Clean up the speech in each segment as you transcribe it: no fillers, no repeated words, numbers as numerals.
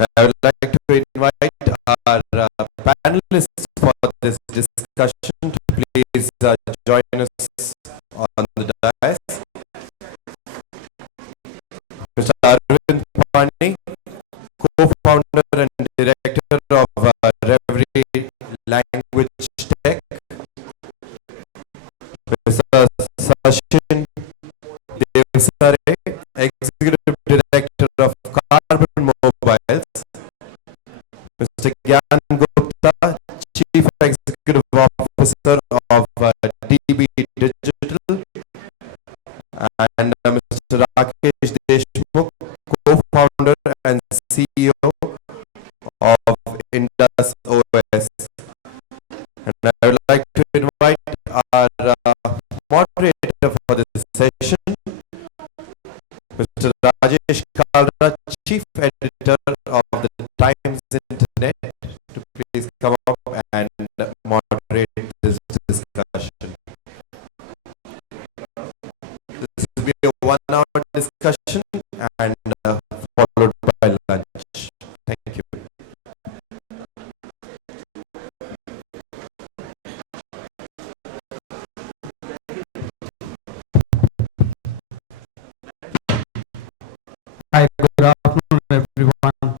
I would like to invite our panelists for this discussion to please join us on the dais. Mr. Arvind Pani, co-founder and director of Reverie Language Tech. Mr. Shashin, Devsare, executive director of Karbonn Mobiles. Mr. Gyan Gupta, chief executive officer of DB Digital. And Mr. Rakesh Deshmukh, co-founder and CEO of Indus OS. And I would like to invite our moderator for this session, Mr. Rajesh Kalra, chief editor of the Times Internet, to please come up and moderate this discussion. This will be a 1-hour discussion and followed by lunch. Thank you. Hi, good afternoon, everyone.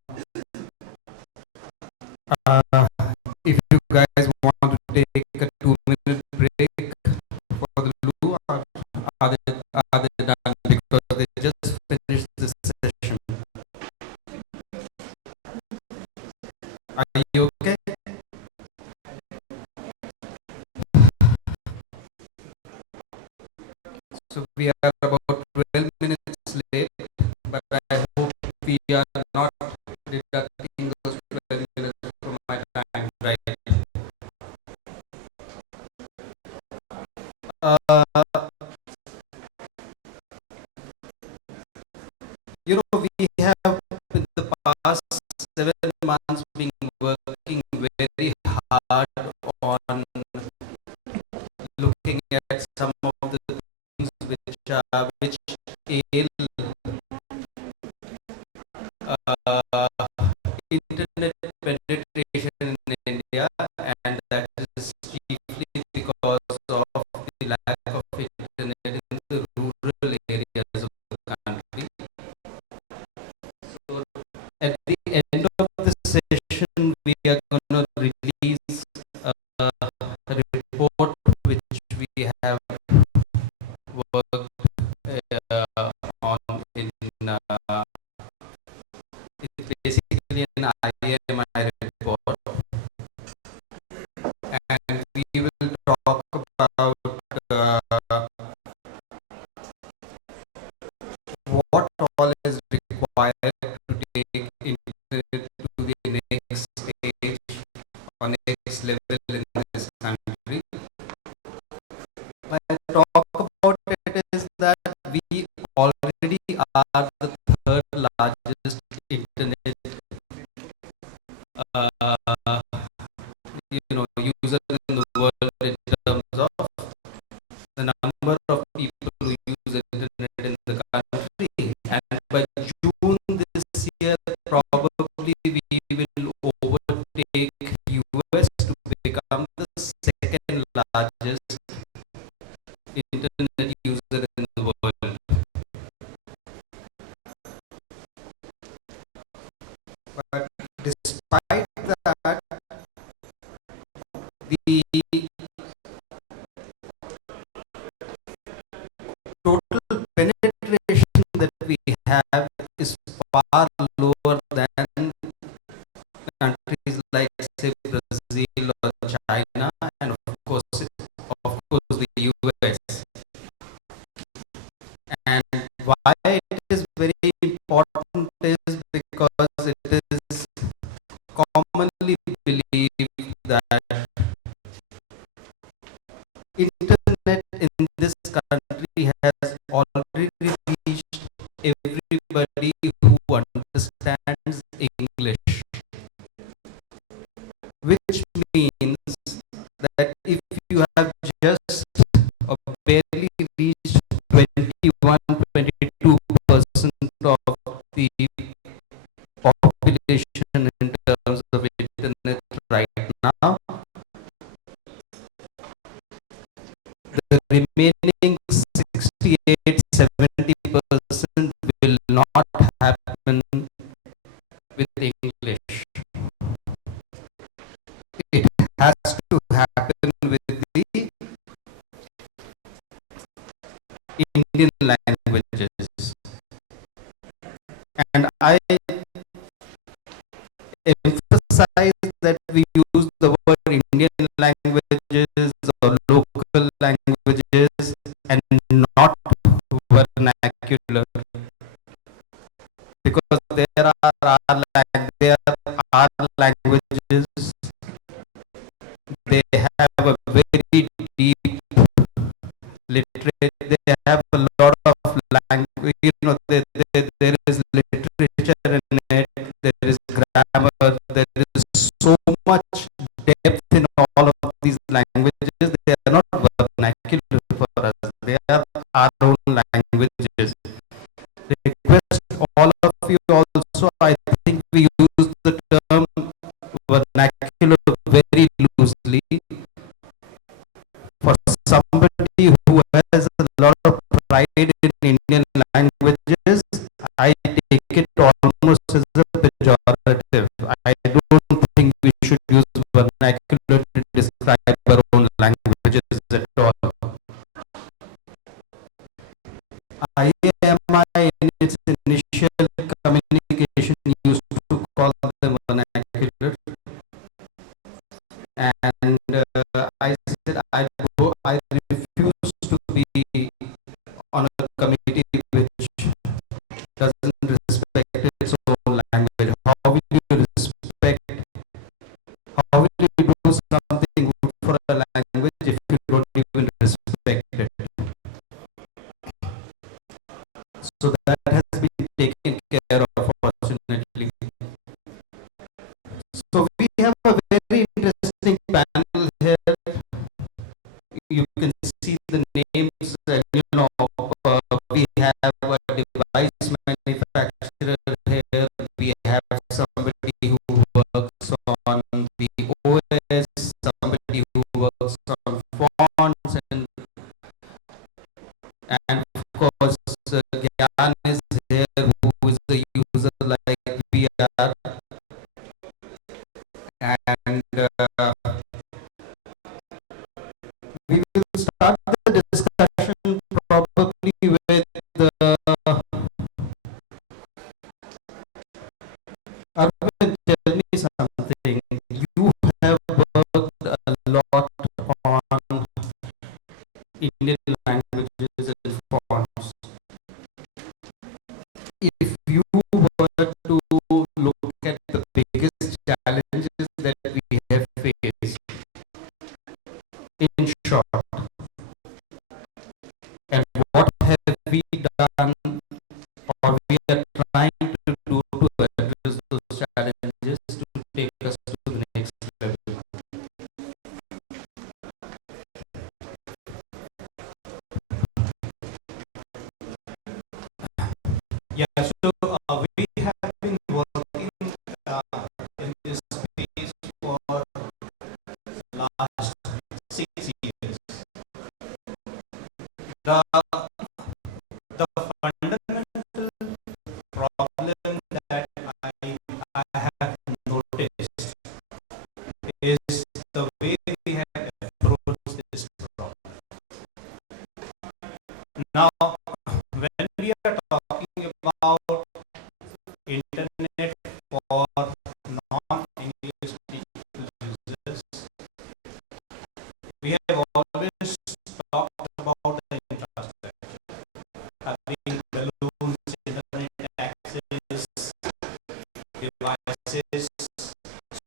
If you guys want to take a 2-minute break for the loo, are they done? Because they just finished this session. Are you okay? So we are about 12 minutes late, but I hope we are not deducting those 12 minutes from my time, right? We have in the past 7 months been working very hard on looking at some of the things which ail internet penetration in India, and that is chiefly because of the lack of internet in the rural areas of the country. So at the end of the session, we are going to release a report which we have worked on it's basically an IAMAI report, and we will talk about what all is required to take internet to the next stage or next level in this country. My talk about it is that we already are the third largest internet user in the world in terms of the number of people who use internet in the country, and by June this year probably we will overtake US to become the second largest internet user in the world. But despite that, the total penetration that we have is far lower than countries like, say, Brazil or China, and of course the US. And why it is very important is because it is commonly believed that internet in this country has already reached everybody who understands English, which means that if you have just or barely reached 21-22% of the population not happen with English. It has to happen with the Indian languages. And I emphasize that we use the word Indian languages or local languages and not vernacular, because there are languages, they have a very deep literature, they have a lot of language, there is literature in it, there is grammar, there is so much depth in all of these languages. They are not vernacular for us, they are our own languages. Request all of you also, I think we use the term vernacular very loosely. For somebody who has a lot of pride in Indian languages, I take it almost as a pejorative. I don't think we should use vernacular to describe our own languages at all. IAMAI in its initial communication used to call them vernacular, and I said I refuse to be on a committee which doesn't respect its own language. How will you respect, how will you do something good for a language if you don't even respect it? So that has been taken care of, fortunately. So we have a very interesting panel here. You can see the names, and we have a device manufacturer here. We have somebody who works on the OS, somebody who works on fonts, and of course Gyan is here, who is a user like we are. And we will start the discussion probably with Arvind. Tell me something. You have worked a lot on Indian languages and fonts. If you were to look at the biggest challenges that we have faced, in short, and what have we done or we are trying to do to address those challenges to take us to the next level? Yeah, so we have been working in this space for last 6 years. The fundamental problem that I have noticed is the way we have approached this problem. Now, when we are talking about internet for non-English speaking users, we have always talked about the infrastructure, having balloons, internet access, devices,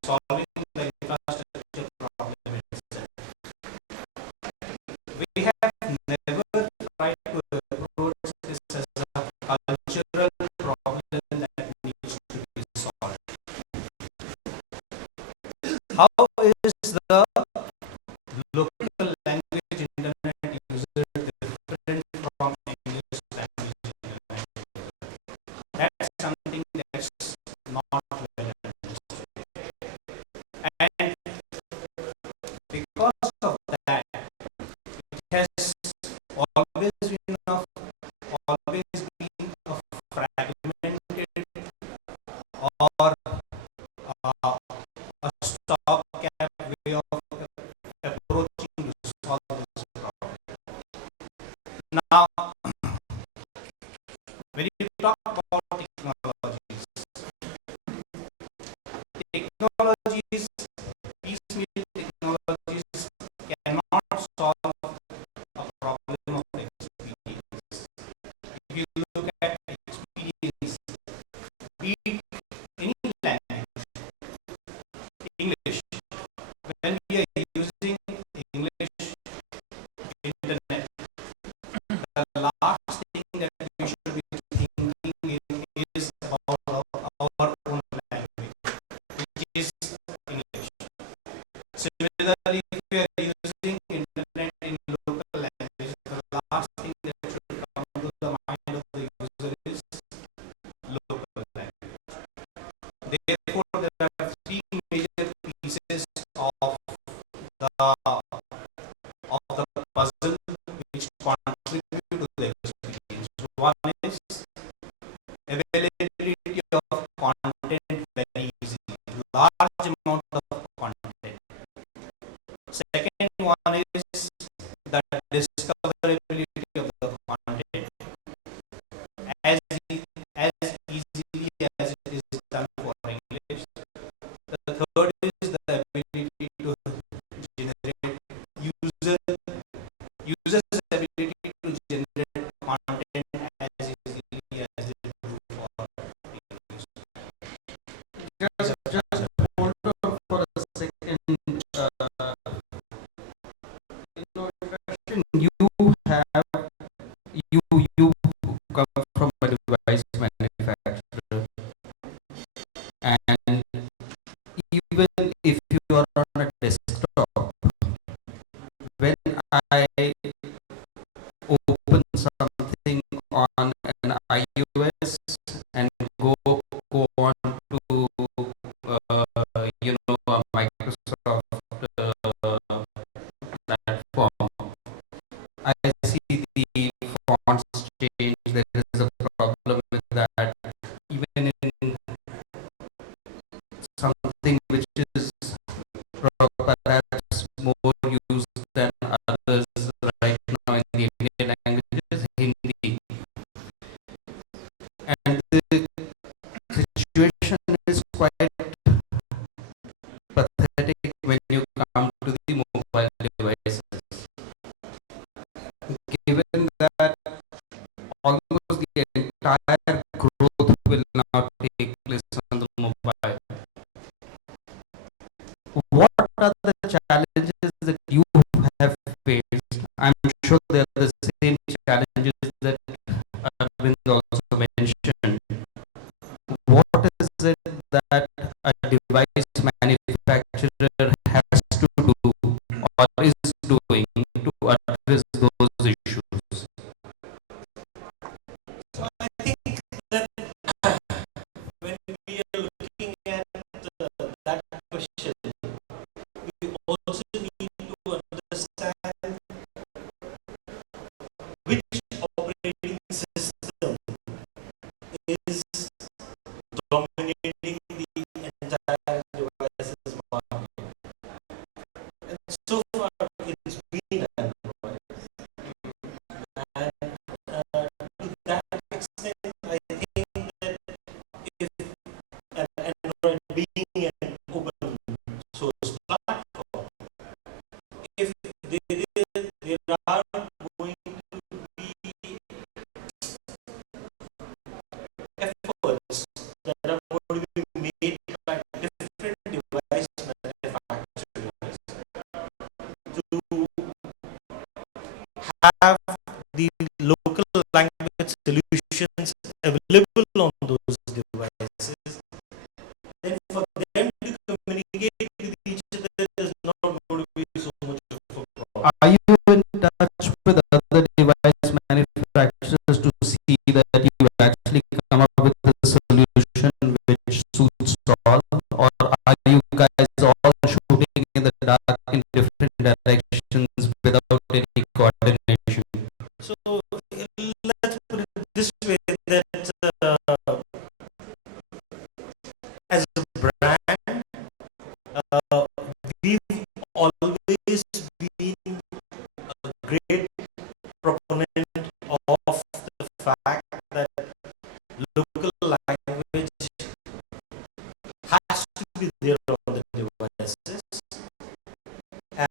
solving the infrastructure problem itself. We have never tried to approach this as a cultural problem that needs to be solved. How is the local language internet user different from English language internet? That's something that's not well understood. And because of that, it has always been a fragmented be it any language, English. When we are using English internet, the last thing that we should be thinking is about our own language, which is English. Similarly, if we are using internet in local language, the last thing that should come to the mind of the user is local language. Therefore, there are three major pieces of the puzzle which contribute to the experience. One is availability of content very easily, large amount of content. Second one is the discoverability of the content as easily as it is done for English. The third is the ability to generate users' ability to generate content as easily as they do for English. Just hold on for a second. You come from a device manufacturer, and even if you are on a desktop, when I open something on an iOS and go on to a Microsoft platform, I see the fonts change. There is a problem with that. Even in something which is perhaps more used than others right now in the Indian languages, Hindi. And the situation is quite pathetic when you come to the mobile devices. Given that almost the entire growth will now take place on the mobile, what are the challenges that you have faced? I'm sure they are the same challenges that Arvind also mentioned. What is it that a device manufacturer has to do or is doing to address those issues? So I think that when we are looking at that question, we also need to understand which operating system is dominating the entire devices market. And so far, it's been Android. And to that extent, I think that if Android being an open source platform, if there are going to be efforts that are going to be made by different device manufacturers to have the local language solutions available on those devices, then for them to communicate with each other is not going to be so much of a problem. Are you in touch with other device manufacturers to see that you actually come up with a solution which suits all, or are you guys all shooting in the dark in different directions without any coordination? So let's put it this way, that as a brand, we've always been a great proponent of the fact that local language has to be there on the devices,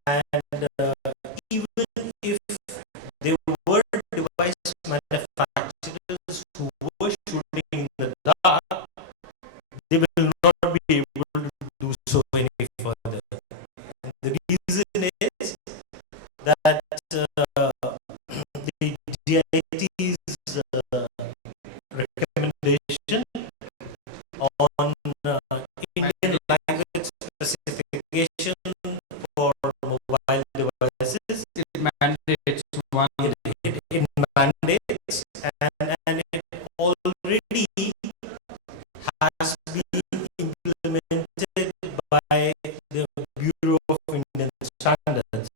and they will not be able to do so any further. And the reason is that the GIT's recommendation on Indian language specification for mobile devices, It mandates one. it mandates, and it already has been implemented by the Bureau of Indian Standards.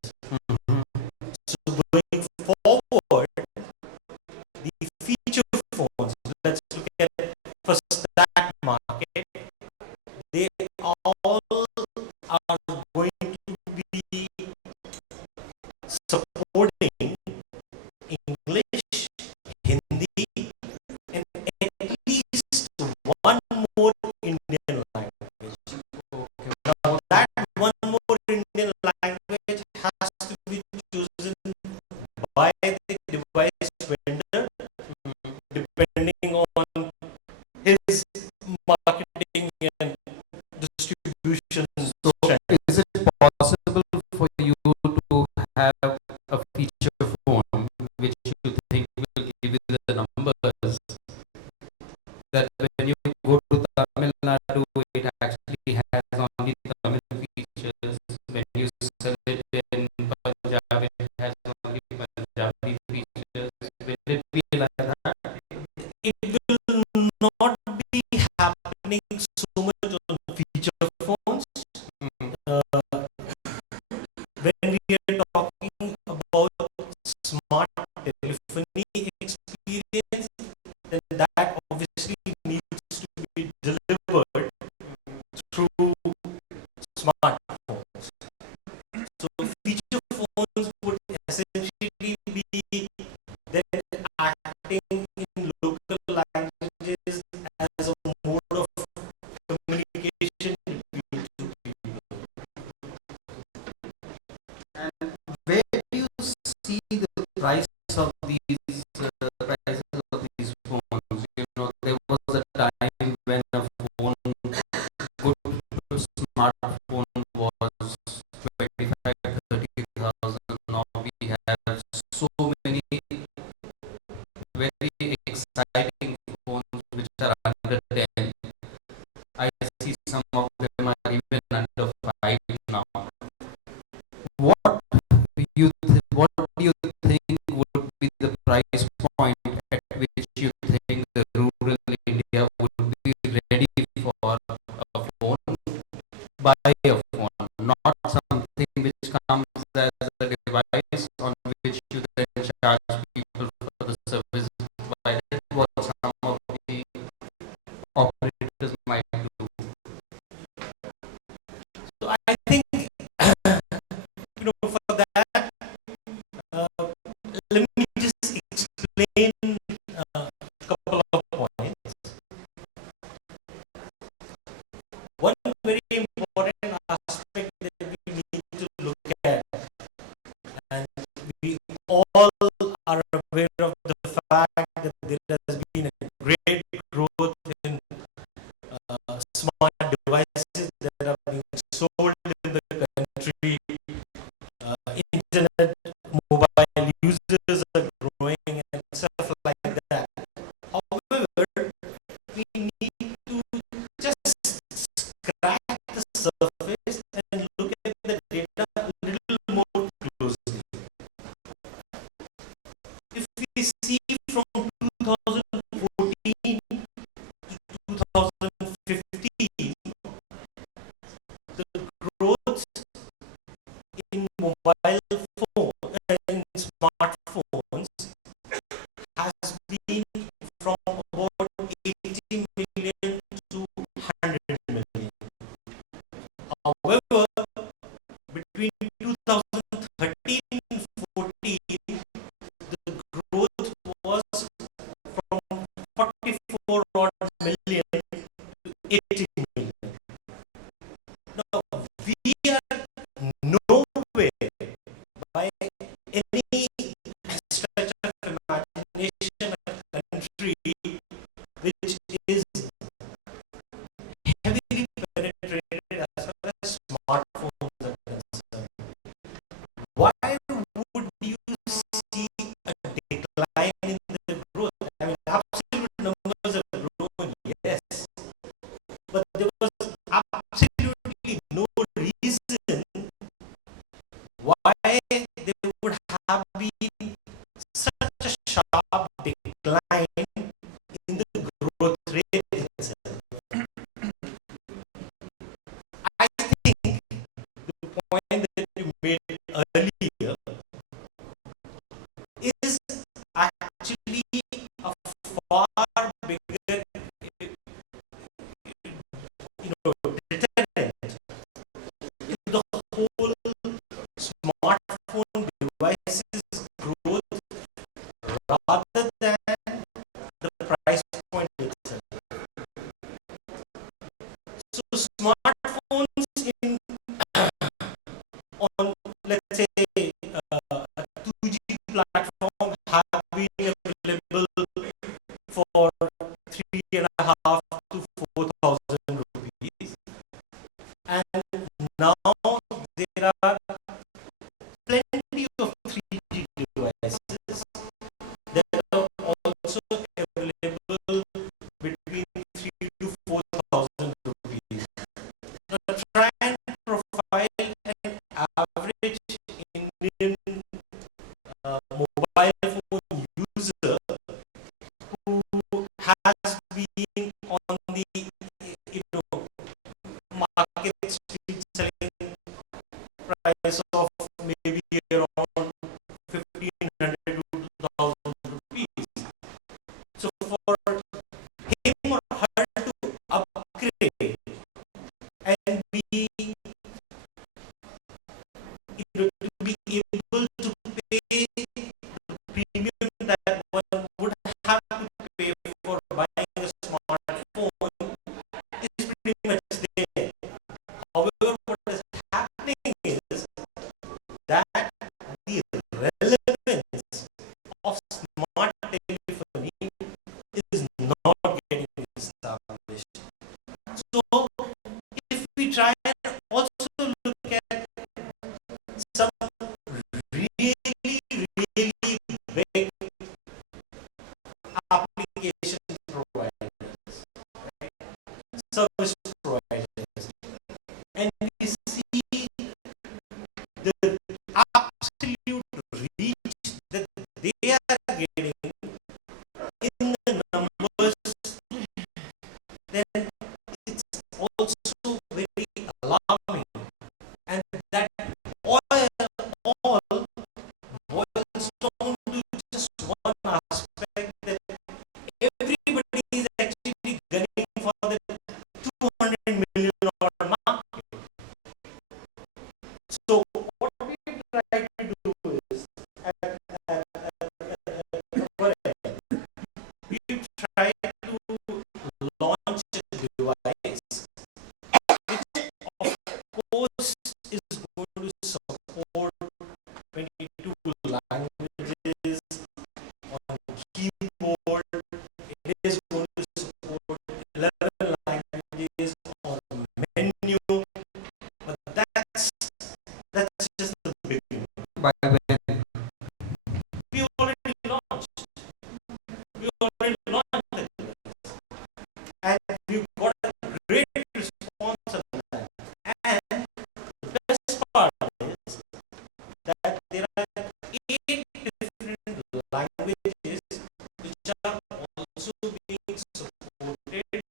So going forward, the feature phones, let's look at first that market, they all are going to be supporting English, Hindi, and at least one more Indian language. Now that one more Indian language has to be chosen by the device vendor depending on his marketing and distribution So, strength. is it possible for you to have a feature phone which you think will give you the numbers that when you go to Tamil Nadu, it actually has only Tamil features. When you sell it in Punjab, it has only Punjabi features. Will it be like that? It will not be happening so much on feature phones. Uh, when we are talking about smart telephony experience, then that obviously needs to be delivered through smartphones. So feature phones would essentially be then acting in local languages as a mode of communication between two people. And where do you see the price of these prices of these phones? You know, there was a time when a phone, good smartphone was 25, 30,000. Now we have so many very exciting phones which are under 10. I see some of them are even under 5 now. What what do you think would be the price point at which you think the rural India would be ready for a phone? Buy a phone, not something which comes as a device on which you then charge people for the service. But that's what some of the operators might do. So I think for that, let me just explain a couple of points. One very important aspect that we need to look at, and we all are aware of the fact that there has been a great growth in smart devices that are being sold in the country. Internet mobile users are growing and stuff like that. However, we need to just scratch the surface and look at the data a little more closely. If we see from 2014 to 2015, the growth in mobile phone and smartphones has been from about 80 million to 100 million. However, between 2013 and 14, the growth was from 44 odd million to 80 million. Now, we are nowhere by any stretch of imagination a country which is but there was absolutely no reason why there would have been such a sharp decline in the growth rate itself. I think the point that you made earlier is actually a far bigger, deterrent to the whole smartphone devices growth rather than the price point itself. So smartphones in on, let's say, a 2G platform have been available for 3.5 to 4,000 rupees, and now there are plenty of 3G devices that are also available between 3 to 4,000 rupees. Now try and profile an average Indian mobile phone user who has been on the market street selling price of maybe around 1,500 to 2,000 rupees. So for him or her to upgrade and be to be able to pay the premium that one would have to pay for buying a smartphone is pretty much there. However, what is happening is that the relevance of smart telephony is not getting established. So, if we try and also look at some really, really big application providers, service providers, and we see the absolute reach that they are getting in the numbers, then it's also very alarming, and that all boils down to just one aspect, that everybody is actually gunning for the 200 million market. So what we try to do is, at our end, we try to launch a device which of course is going to support 22 languages on keyboard. It is going to support 11 languages on menu, but that's just the beginning. By when? We already launched. We already launched the device, and we've got a great response on that. And the best part is that there are 8 different languages which are also being supported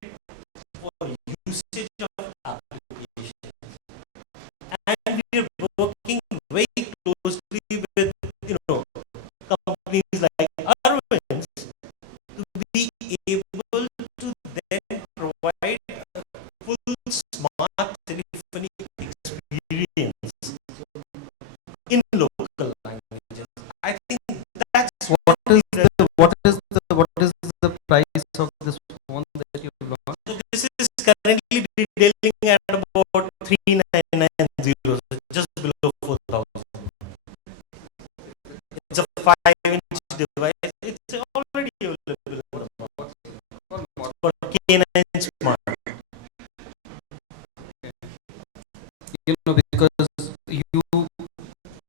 for usage of applications. And we are working very closely with companies like Arvind to be able to then provide a full smart telephony experience in local languages. I think that's What is the price of this phone that you've launched? So this is currently detailing at about 3,990, so just below 4,000. It's a 5-inch device. It's already available for K9 Smart. Because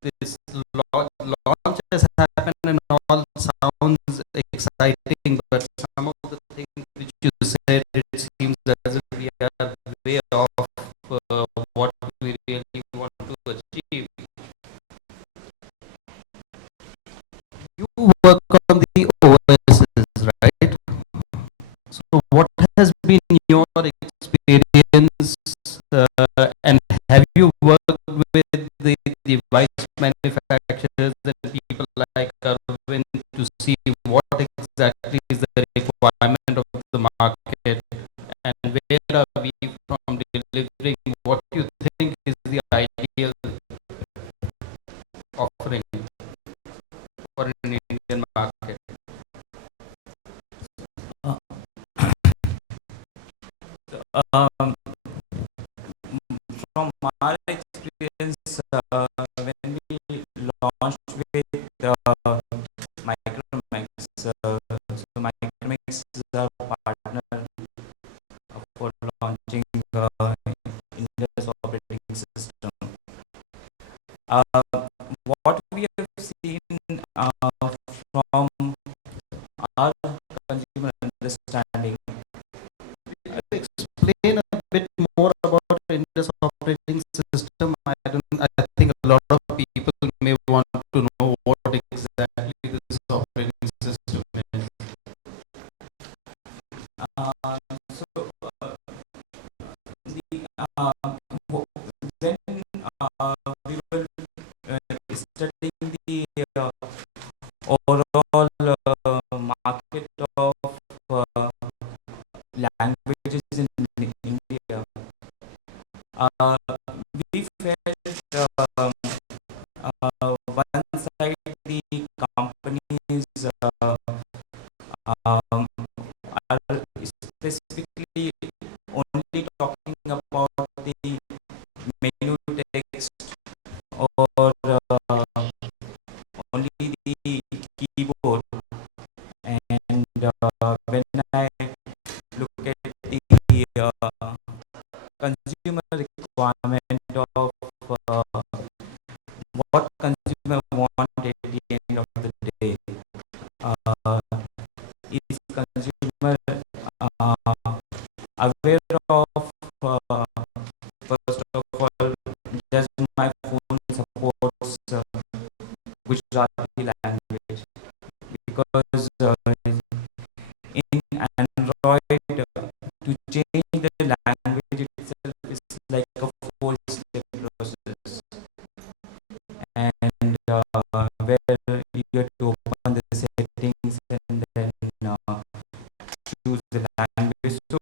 this launch has happened and all sounds exciting, but some of the things which you said, it seems as if we are way off what we really want to achieve. You work on the OSs, right? So, what has been your experience, and have you worked with the device manufacturers and people like Arvind to see what exactly is the requirement of the market, and where are we from delivering what you think is the ideal offering for an Indian market? Um, from our experience, when we launched with Micromax, so Micromax is our partner for launching Indus operating system. Uh, what we have seen from our consumer understanding, explain a bit more about Indus operating system. I think a lot of people may want to know what exactly this operating system is. So the when we were studying the overall market of languages in India, we felt one side the companies are specifically only talking about the menu text or only the keyboard, and when I look at the consumer requirement of what consumer want at the end of the day, is consumer aware of first of all, does my phone supports Gujarati language, because in Android to change the language itself is like a four-step process, and where you have to open the settings and then choose the language. So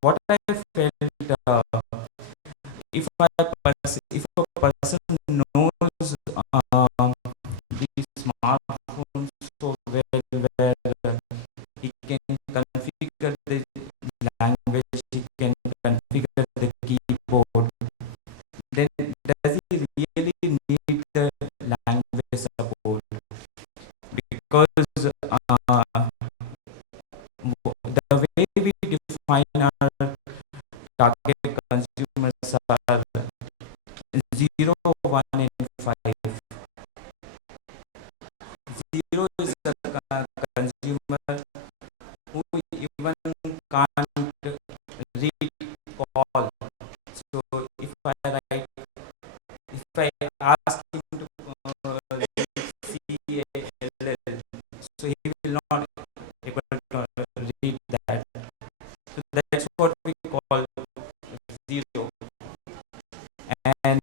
what I felt, if if a person knows the smartphone so well, where he can configure the language, he can configure the keyboard, then does he really need the language support? Because the way we define our target consumers are 0, 1, and 5. 0 is a consumer who even can't read call. So if I ask him to read CALL, so he will not able to read that. So that's what we call 0. And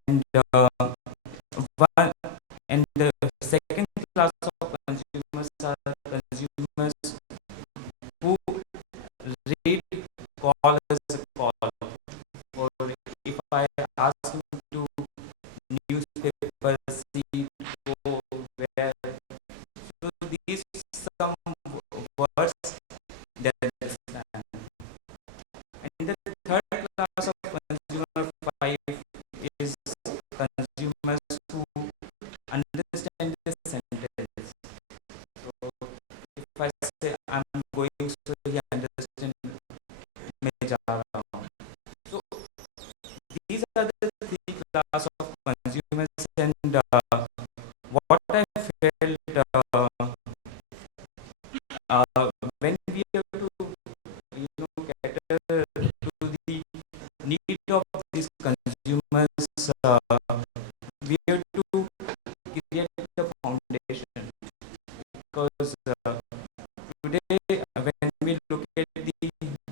one, and the second class of consumers are consumers who read call as a call. Or if I ask him to newspaper, see, go, where, so these some words that understand. And the third class of consumer 5 is consumers who understand the sentence. So if I say I'm going, so he understand मैं जा रहा हूँ. So these are the three class of consumers, and what I felt when we have to cater we have to create the foundation, because today when we look at the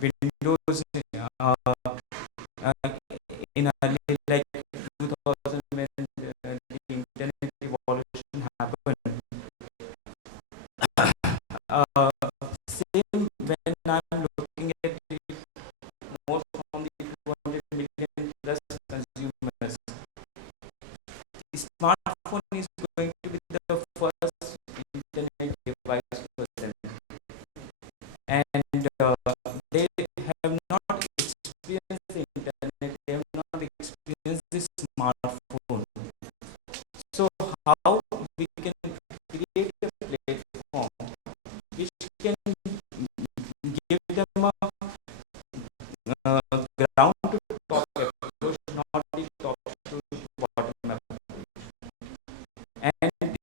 windows in early like 2000, when the internet revolution happened, same when I'm looking at it more from the 200 million plus consumers, the smartphone is going to be the first internet device for them, and they have not experienced the internet, they have not experienced the smartphone. So how we can create a platform which can give them a ground to top approach, not the top to bottom approach. And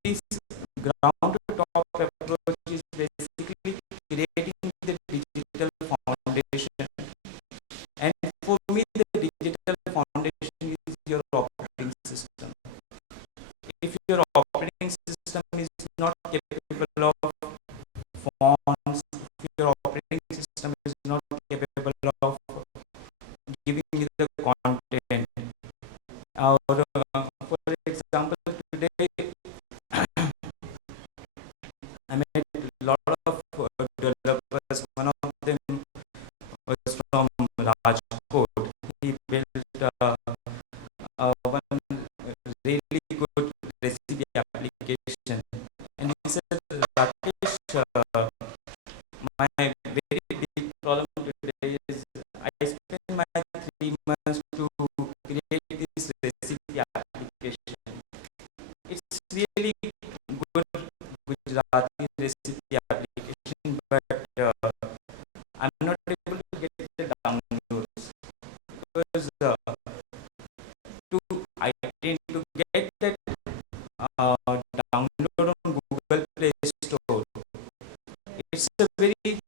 this ground to top approach is basically creating the digital foundation. And for me, the digital foundation is your operating system. If your operating system is not capable of fonts, if your operating system is not capable of giving you the content, or for example, today I met a lot of developers. One of them was from Rajkot. He built one really good recipe application, and he said, Rakesh, my very big problem today is I spend my 3 months to create this recipe application. It's really good Gujarati recipe application, but I'm not able to get the downloads, because to I tend to get that download on Google Play Store. It's a very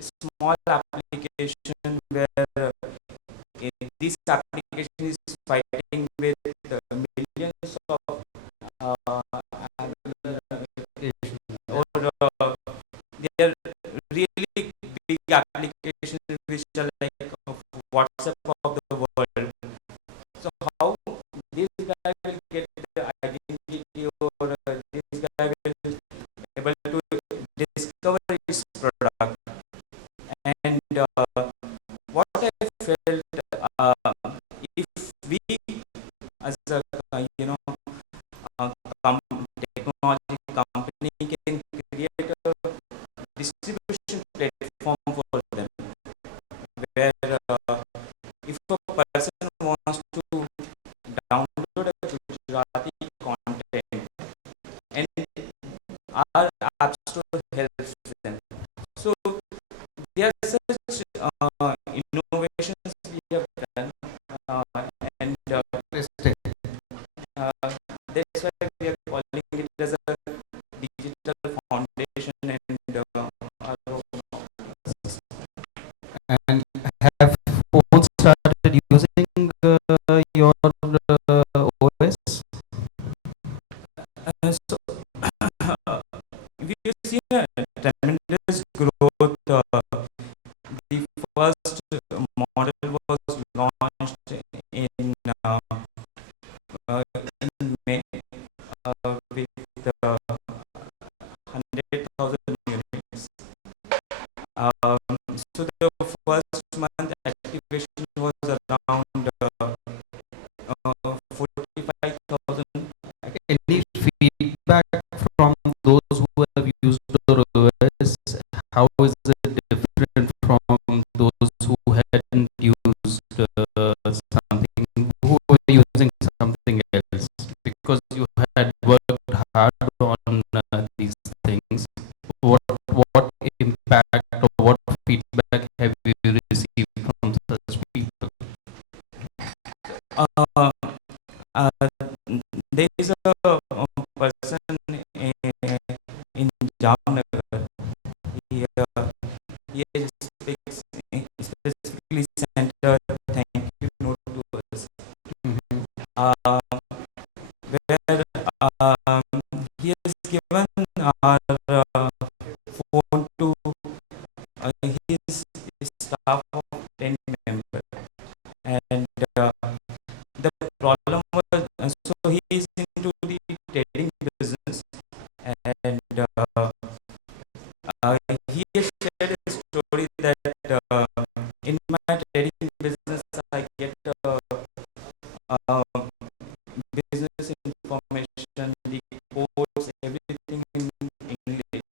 small application where this application is fighting with millions of or they are really big applications which are like WhatsApp of the world. So how this guy will get the identity, or this guy will able to discover his product? And what I felt, if we as a technology company can create a distribution platform for them, where if a person wants to download a Gujarati content, and our app store helps them. So there are such innovations we have done, and that's why we are calling it as a digital foundation. And have phones started using your OS? So we've seen a tremendous growth. The first model was launched in May with 100,000 units. So the first month activation was around 45,000. Any feedback from those who have used the OS? How is it different from those who hadn't used something, who were using something else? Because you had worked hard on these things. What impact or what feedback have you received from such people? There is a person in Jamnagar. He specifically sent a thank you note to us. staff of 10 members. And the problem was, so he is into the trading business, and he has shared a story that in my trading business I get uh, business information, the codes, everything in English,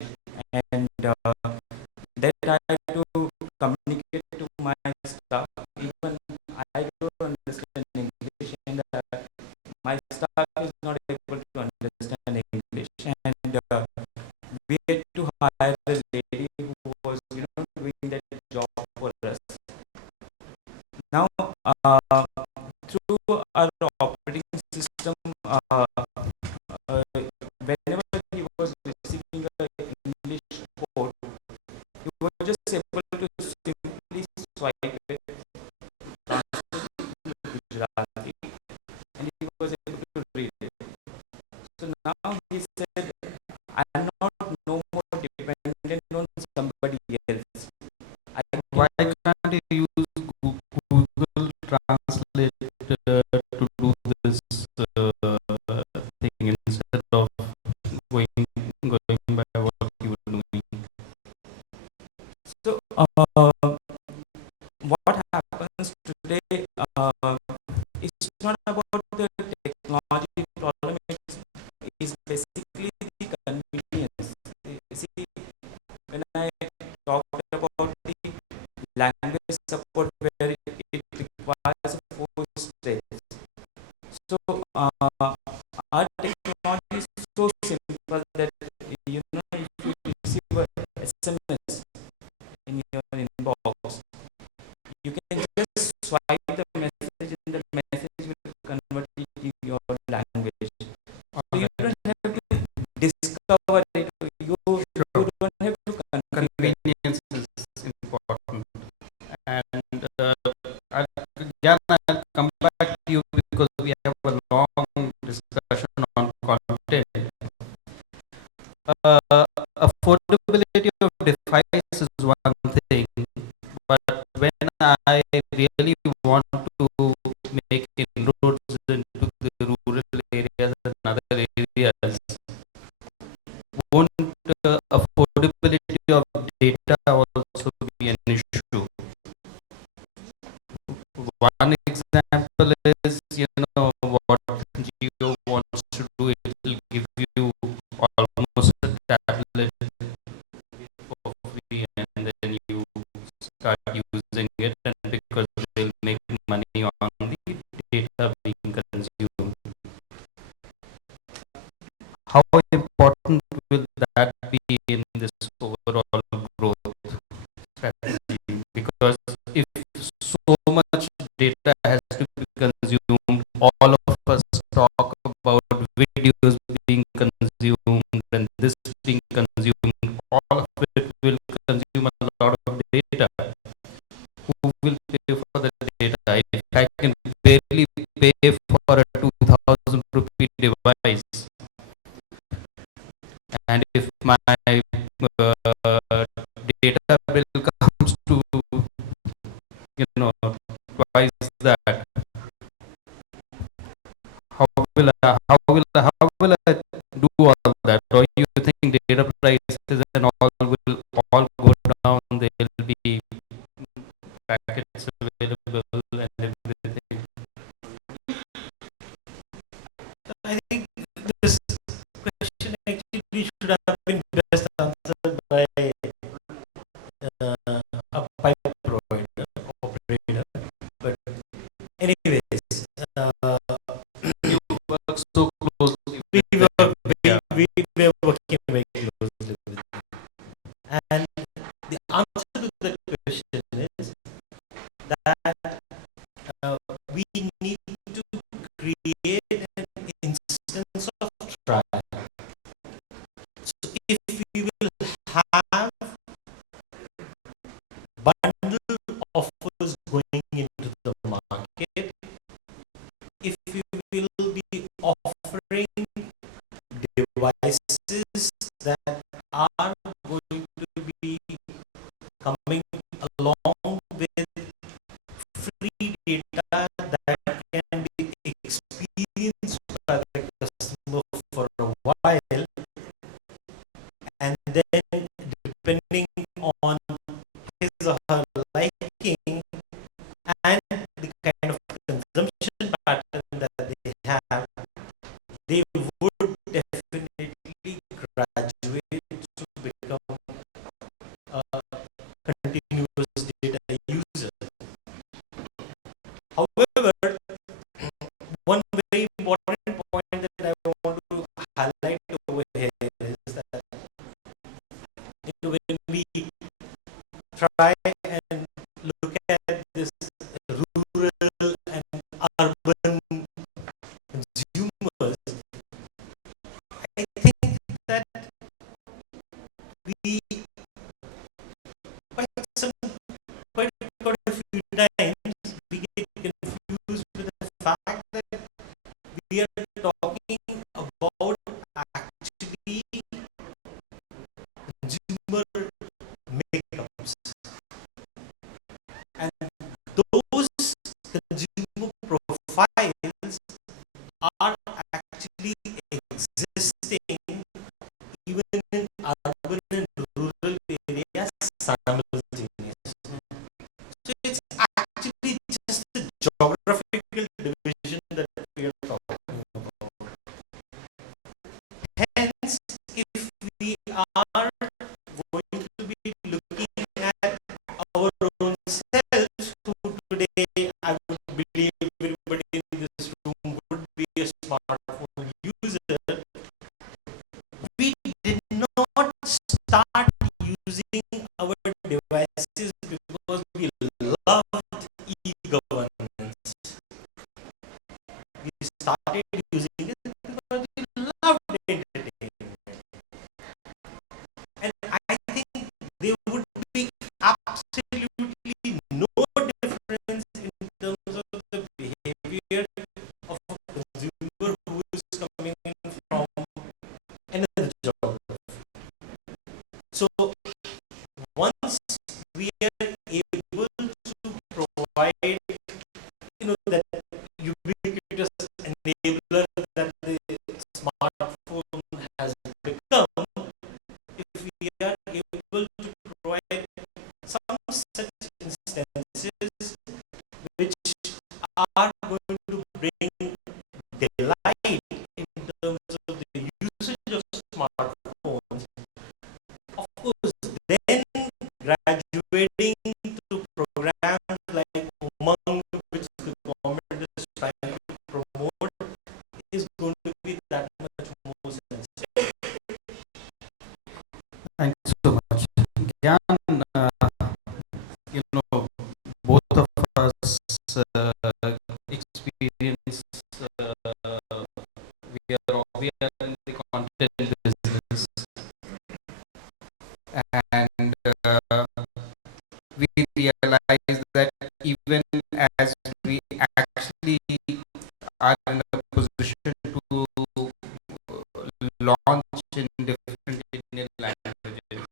and that I have to communicate to my staff. Even I don't understand English, and my staff is not able to understand English, and we had to hire a lady who was, doing that job for us. Now, through our operating system, whenever he was receiving an English code, he was just able to simply swipe it, translate it to Gujarati, and he was able to read it. So now he said, I am not no more dependent on somebody else. Why can't you use Google Translate to do this thing instead of going by what you were doing? So, what happens today? It's not about the technology problem. It's basically the convenience. See, when I talked about the language support where it requires 4 steps. So, our technology is so simple that if you receive a SMS in your inbox, you can just swipe the message, and the message will convert it to your language. So you don't have to discover it. You don't have to Convenience is important. And Gyan, I'll come back to you because we have a long discussion on content. Affordability of device is one thing, but when I really want to make inroads into the rural areas and other areas, won't affordability of data also be an issue? One example is, what Geo wants to do, it will give you almost a tablet for free, and then you start using it, and because they'll make money on the data being consumed. How important will that be in this overall growth strategy? Because if so much data has to be consumed, all of us talk about videos being consumed and this being consumed, all of it will consume a lot of data. Who will pay for the data? If I can barely pay for a 2000 rupee device, and if my data bill comes to twice that, how will I do all that? Or you think data prices and all will all go down? There will be packets available and everything. I think this question actually should have been best answered by a pipe provider, operator. But anyways, You work so closely. we were working very closely with them. And the answer to the question is that we need to create an instance of trial. So if we will have bundle offers going into the market, if we will be offering devices that are going to be coming along with free data that can be experienced by the customer for a while, and then depending on his or her liking and the kind of consumption pattern that they have, they would definitely graduate to become a continuous data user. However, one very important point that I want to highlight over here is that when we try and look at this rural and urban consumers, I think that we quite a few times we get confused with the fact that we are talking about actually consumer makeups, and those consumer profiles are actually existing even in urban and rural areas simultaneously. So it's actually just a geographical division that we are talking about. Hence, if we are going to be looking at our own selves, who today I would believe everybody in this room would be a smartphone user, we did not start using our devices because we loved e-governance. We started using it because we loved entertainment. And I think there would be absolutely no difference in terms of the behavior of a consumer who is coming in from another geography. So once we are able to provide, that ubiquitous enabler that the smartphone has become, if we are able to provide some such instances which are going to bring delight in terms of the usage of smartphones, of course, then graduating to programs like Umang, which the government is trying to promote, is going to be that much more sensitive. Thanks so much. Gyan, both of us experience, we are in the content business, and we realize that even as we actually are in a position to launch in different Indian languages,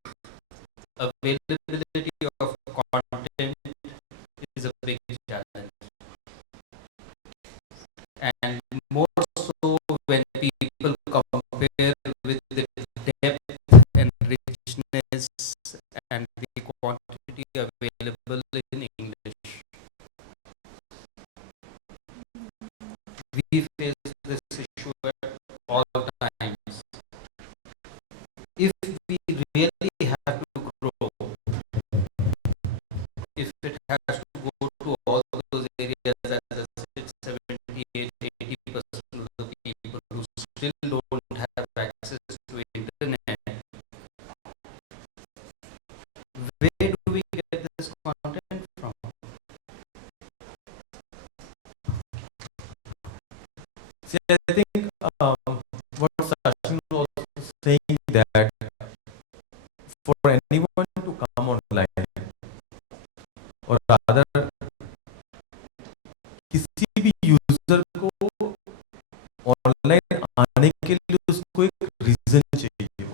availability of content is a big challenge. And more so when people compare with the depth and richness and the quantity available in English. We face this issue at all times. If we really have to grow, if it has to go to all those areas, as I said, 78, 80% of the people who still don't have access to internet, where do we get this content from? See, I think what Shashin was saying that for anyone to come online, or rather किसी भी user को online आने के लिए उसको एक reason चाहिए,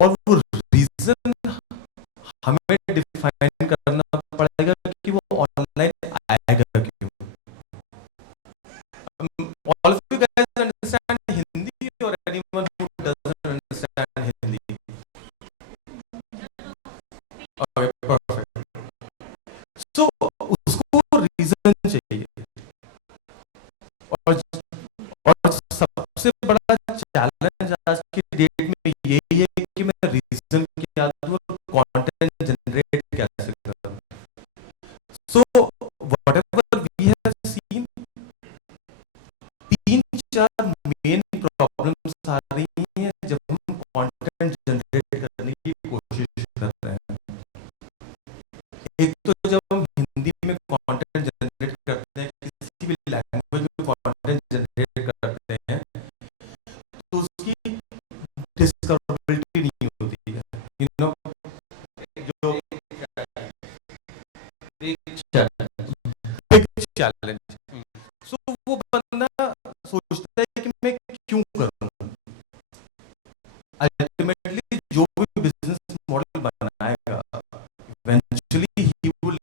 और वो रीजन हमें डिफाइन करना पड़ेगा कि वो रीजन चाहिए। और सबसे बड़ा चैलेंज आज की डेट में यही है कि मैं रीजन क्या दूं और कंटेंट जनरेट कैसे करूं। So whatever we have seen, 3-4 main problems आ रही हैं जब हम कंटेंट जनरेट करने की कोशिश कर रहे हैं। एक तो जब हम हिंदी में कंटेंट जनरेट करते हैं, किसी भी लैंग्वेज में कंटेंट जनरेट करते हैं, तो उसकी डिस्कवरेबिलिटी नहीं होती है। यू नो, जो बिग चैलेंज। सो वो बंदा सोचता है कि मैं क्यों करूं। अल्टीमेटली जो भी बिजनेस मॉडल बनाएगा, eventually he will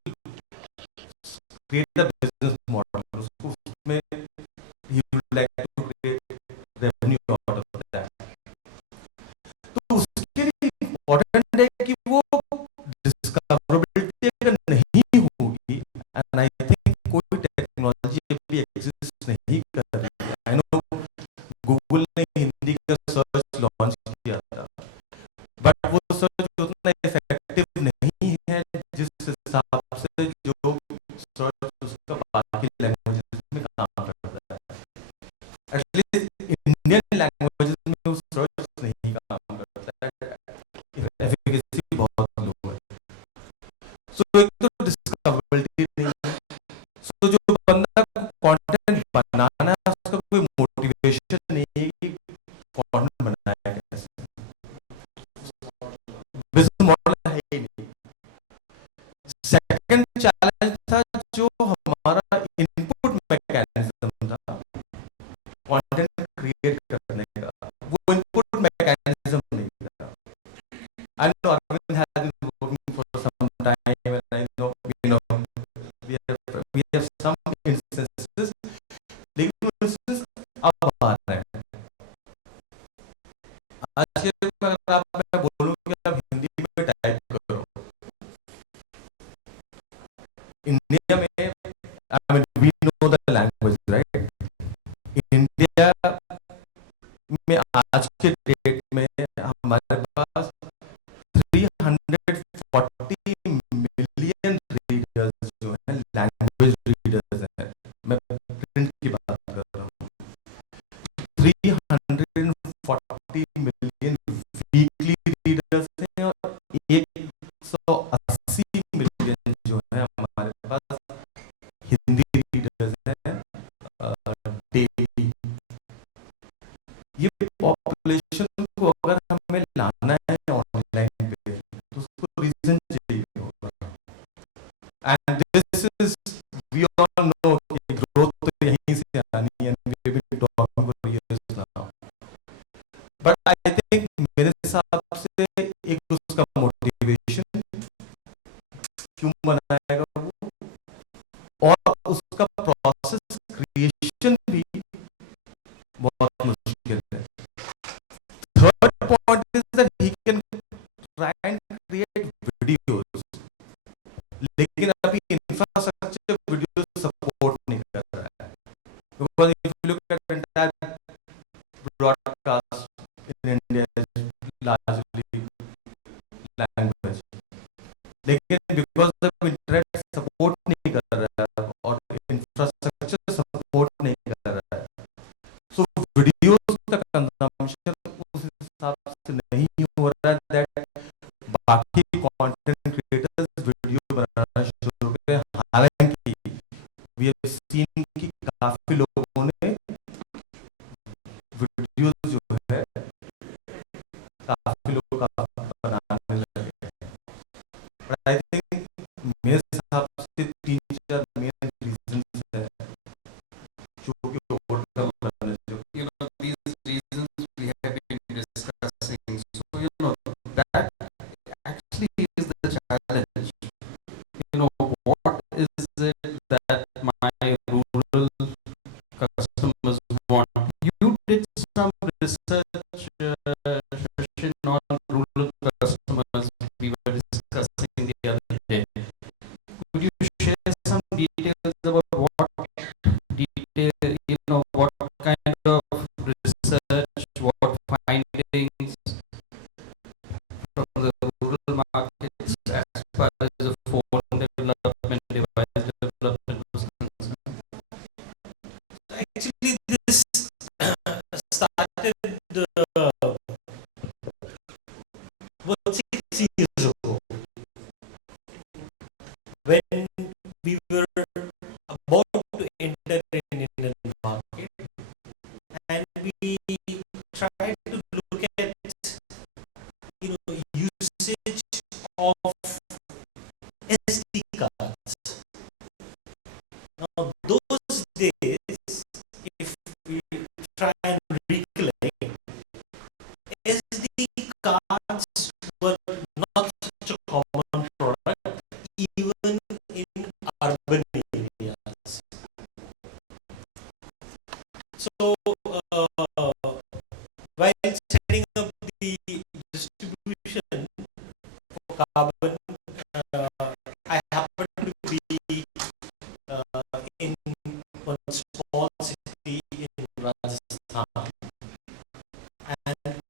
create a business model. उसको उसमें he would like to create revenue out of that. तो उसके लिए important है कि वो discoverability अगर नहीं होगी, and I think कोई टेक्नोलॉजी अभी एग्जिस्ट नहीं कर रही है। I know गूगल ने हिंदी का सर्च लॉन्च किया था, बट वो सर्च उतना इफेक्टिव नहीं है जिस हिसाब से जो सर्च उसका बाकी लैंग्वेजेस में काम करता है। एटलीस्ट इंडियन लैंग्वेजेस में वो सर्च नहीं काम करता है, एफिकेसी बहुत लो है। सो एक तो डिस्कवरेबिलिटी नहीं है। सो जो बंदा कंटेंट बनाना है उसका कोई मोटिवेशन नहीं है कि कंटेंट बनाया कैसे, बिजनेस मॉडल है ही नहीं। सेकंड चैलेंज था जो हमारा इनपुट मैकेनिज्म था कंटेंट क्रिएट करने का, वो इनपुट मैकेनिज्म नहीं था। I know Arvind has been working for some time, and I know we have some instances, लेकिन instances अब आ रहे हैं। आज के अगर आप मैं बोलूं कि आप हिंदी में टाइप करो, इंडिया में, I mean we know the language, right? India में आज के डेट में हमारे पास 340 मिलियन रीडर्स जो हैं, लैंग्वेज रीडर्स हैं। मैं प्रिंट की बात कर रहा हूँ। 340 मिलियन वीकली रीडर्स हैं और 180 मिलियन जो है हमारे पास हिंदी रीडर्स हैं डेली। ये पॉपुलेशन को अगर हमें लाना है ऑनलाइन पे, तो उसको रीजन चाहिए होगा। And this is, we all know कि ग्रोथ तो यहीं से आनी है, we have been talking for years now. But I think मेरे हिसाब से एक उसका मोटिवेशन क्यों बनाएगा वो, और उसका प्रोसेस क्रिएशन भी बहुत मुश्किल है। Third point is that he can try and create videos, लेकिन अभी इंफ्रास्ट्रक्चर वीडियो सपोर्ट नहीं कर रहा है। Because if you look at entire broadcast in India is largely language, लेकिन बिकॉज ऑफ इंटरनेट सपोर्ट नहीं कर रहा है और इंफ्रास्ट्रक्चर सपोर्ट नहीं कर रहा है, सो वीडियोस का कंजम्पशन उस हिसाब से नहीं हो रहा है दैट बाकी कंटेंट क्रिएटर्स वीडियो बनाना शुरू करें। हालांकि वी हैव सीन कि काफी लोगों ने वीडियोस जो है काफी लोग बनाने लगे। बट आई थिंक मेरे हिसाब से 3-4 मेन रीजंस है जो कि ओवरकम करने चाहिए। You know, these reasons we have been discussing. So, you know, that actually is the challenge. You know, what is it that my rural customers want? You did some research we were about to enter an Indian market, and we tried to look at usage of SD cards. Now those days, if we try and recollect, SD cards were not such a common product even in urban areas. So while setting up the distribution for Karbonn, I happened to be in one small city in Rajasthan, and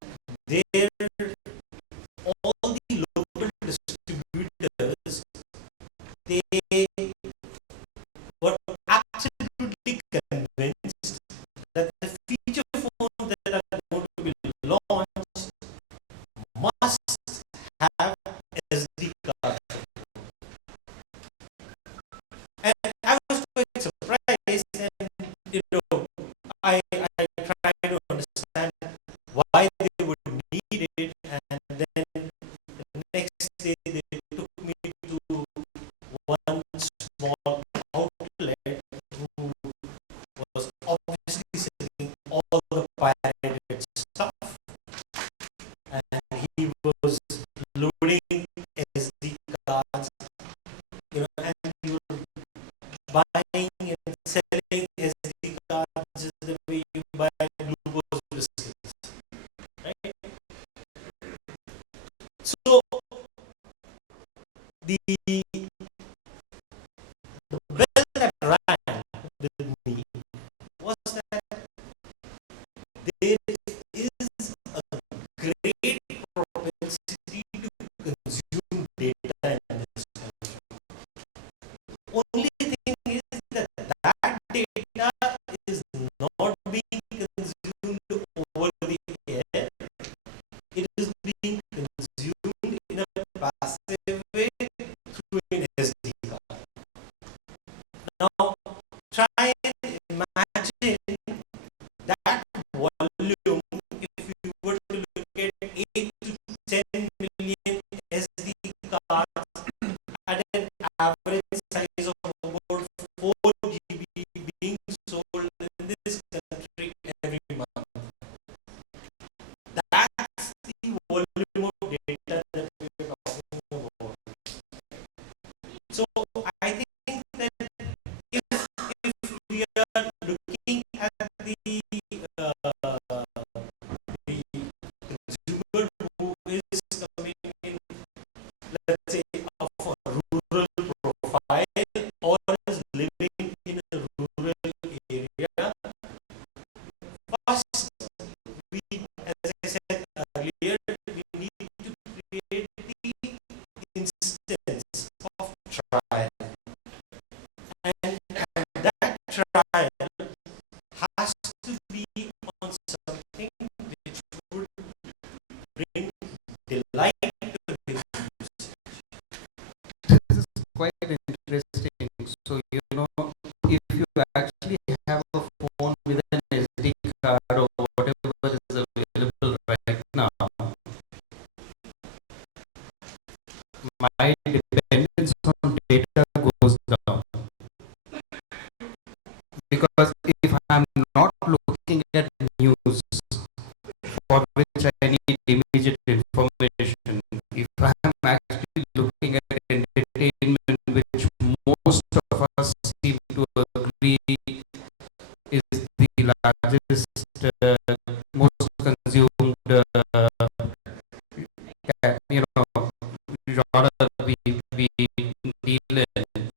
there all the local distributors, they were absolutely convinced that the feature phones that are going to be launched must have SD card. And I was quite surprised, and I tried to understand why they would need it, and then the next day they took me to one small outlet who was obviously selling all the pirated stuff, and he was loading SD cards, and he was buying and selling SD cards the way you buy glucose biscuits, right? So the bell that rang with me was that there is a great propensity to consume data in this country. Only thing is that that data is not being consumed over the air. It is being consumed in a passive way through an SD card. Now, try and imagine that volume if you were to look at 8 to 10 million SD cards at an average size of about 4 GB being sold in this country every month. That's the volume of data that we are talking about. So I think that if we are looking at the consumer who is coming in, let's say, of a rural profile or is living in a rural area, first, as I said earlier, we need to create the instance of trial, and that trial has to be on something which would bring delight to his use. This is quite interesting. So, if you actually have a phone with an SD card or whatever is available right now, my dependence on data goes down. Because if I'm not looking at news for which I need immediate information, if I'm actually looking at entertainment, which most of us seem to agree is the largest, most consumed, genre we deal in,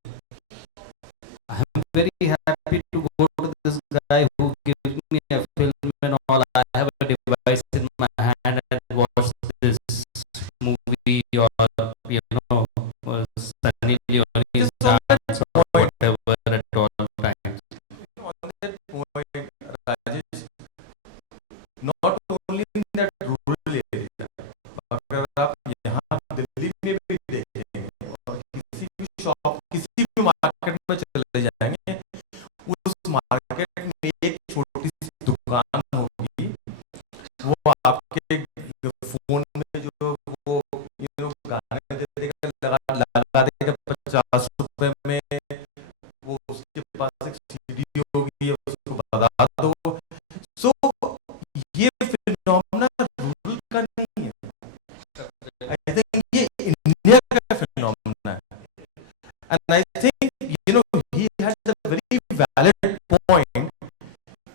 I'm very happy to go to this guy who gives me a film and all. I have a device in my hand and watch this movie or Sunny Leone's dance or whatever at all times. On that point, Rajesh, not only in that rural area, अगर आप यहाँ दिल्ली में भी देखेंगे और किसी भी shop, किसी भी मार्केट एक छोटी सी दुकान होगी, वो आपके फोन में जो वो गाने दे देगा, लगा देगा 50 रुपए में, वो उसके पास एक सीडी होगी, उसको बता दो। सो ये फिनोमेना रूरल का नहीं है, आई थिंक ये इंडिया का फिनोमेना है। And I think he has a very valid point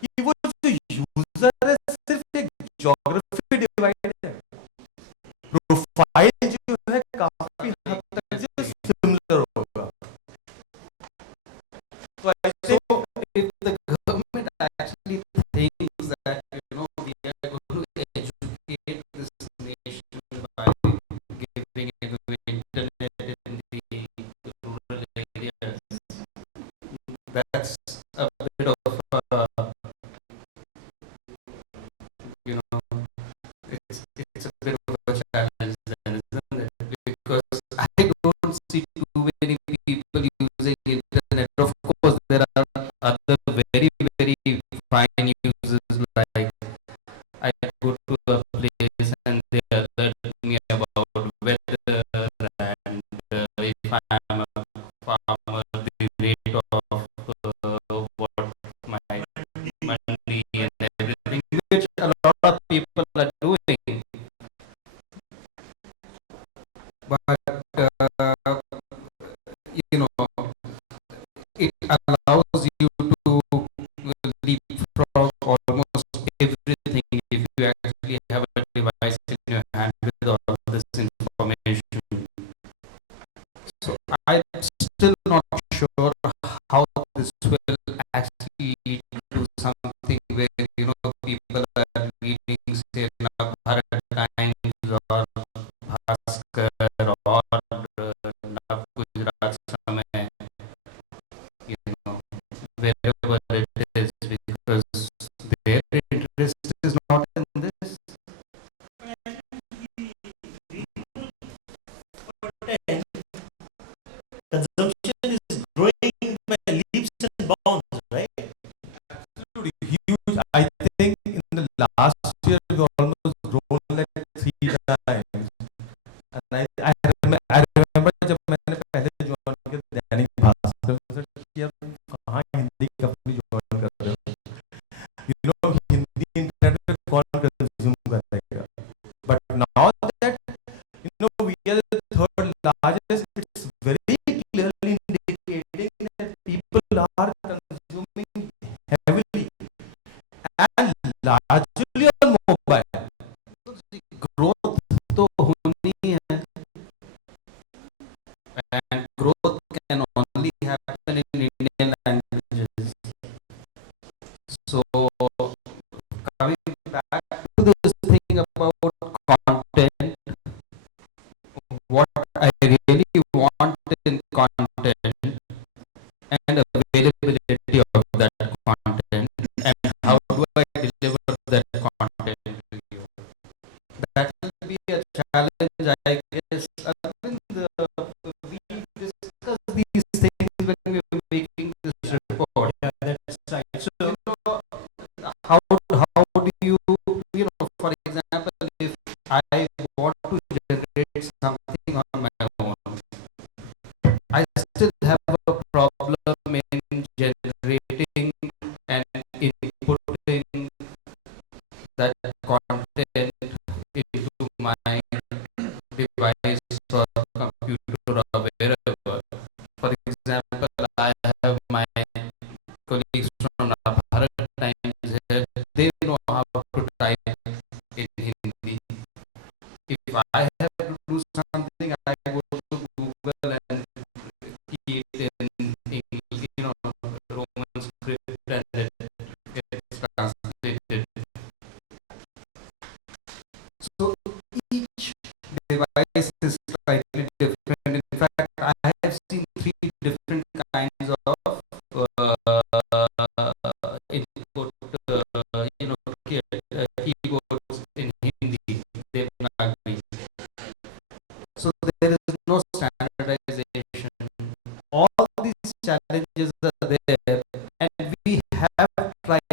कि वो जो यूजर है सिर्फ एक ज्योग्राफी डिवाइड है, प्रोफाइल जो है काफी हद तक जो सिमिलर होगा। So I think if the government actually thinks that we are going to educate this nation by giving it internet in the rural areas, that's a bit of it's a bit of a challenge then, isn't it? Because I don't see too many people using internet. Of course, there are other very, very fine uses, like I go to a place and they alert me about weather, and if I am a farmer, the rate of what my money and everything, which a lot of people are doing. But it allows you to leapfrog almost everything if you actually have a device in your hand with all this information. So I'm still not sure how this will actually lead to something where people are reading, say, Bharat Times or Bhaskar or Nav Gujarat Samay, wherever it is, because their interest is not in this. Consumption is growing by leaps and bounds, right? absolutely huge. I think in the last year we almost grown like 3 times. And I remember जब मैंने पहले join किया दैनिक भास्कर में, sir कि आप कहाँ Hindi company join कर रहे हो, हिंदी इंटरनेट पे कौन कंज्यूम करेगा। But now that we are the third largest, it's very clearly indicating that people are consuming heavily and largely on mobile. So the growth तो होनी है, and growth can only happen in Indian languages. So coming back to this thing about content, what I really want in content and availability of that content, and how do I deliver that content to you? That will be a challenge, I guess. Arvind, we discussed these things when we were making this report. Yeah, that's right. So How do you, for example, if I want to generate something on my own, I still have a problem in generating and inputting that content into my device or computer or wherever. For example, I have my colleagues from Bharat Times here. They know how to type in Hindi. If I have to do something, I go to Google and key it in Roman script, and it gets translated. So each device is slightly different. In fact, I have seen 3 different kinds of input, keyboards in Hindi, Devsare. So there is no standardization. All these challenges are there, and we have tried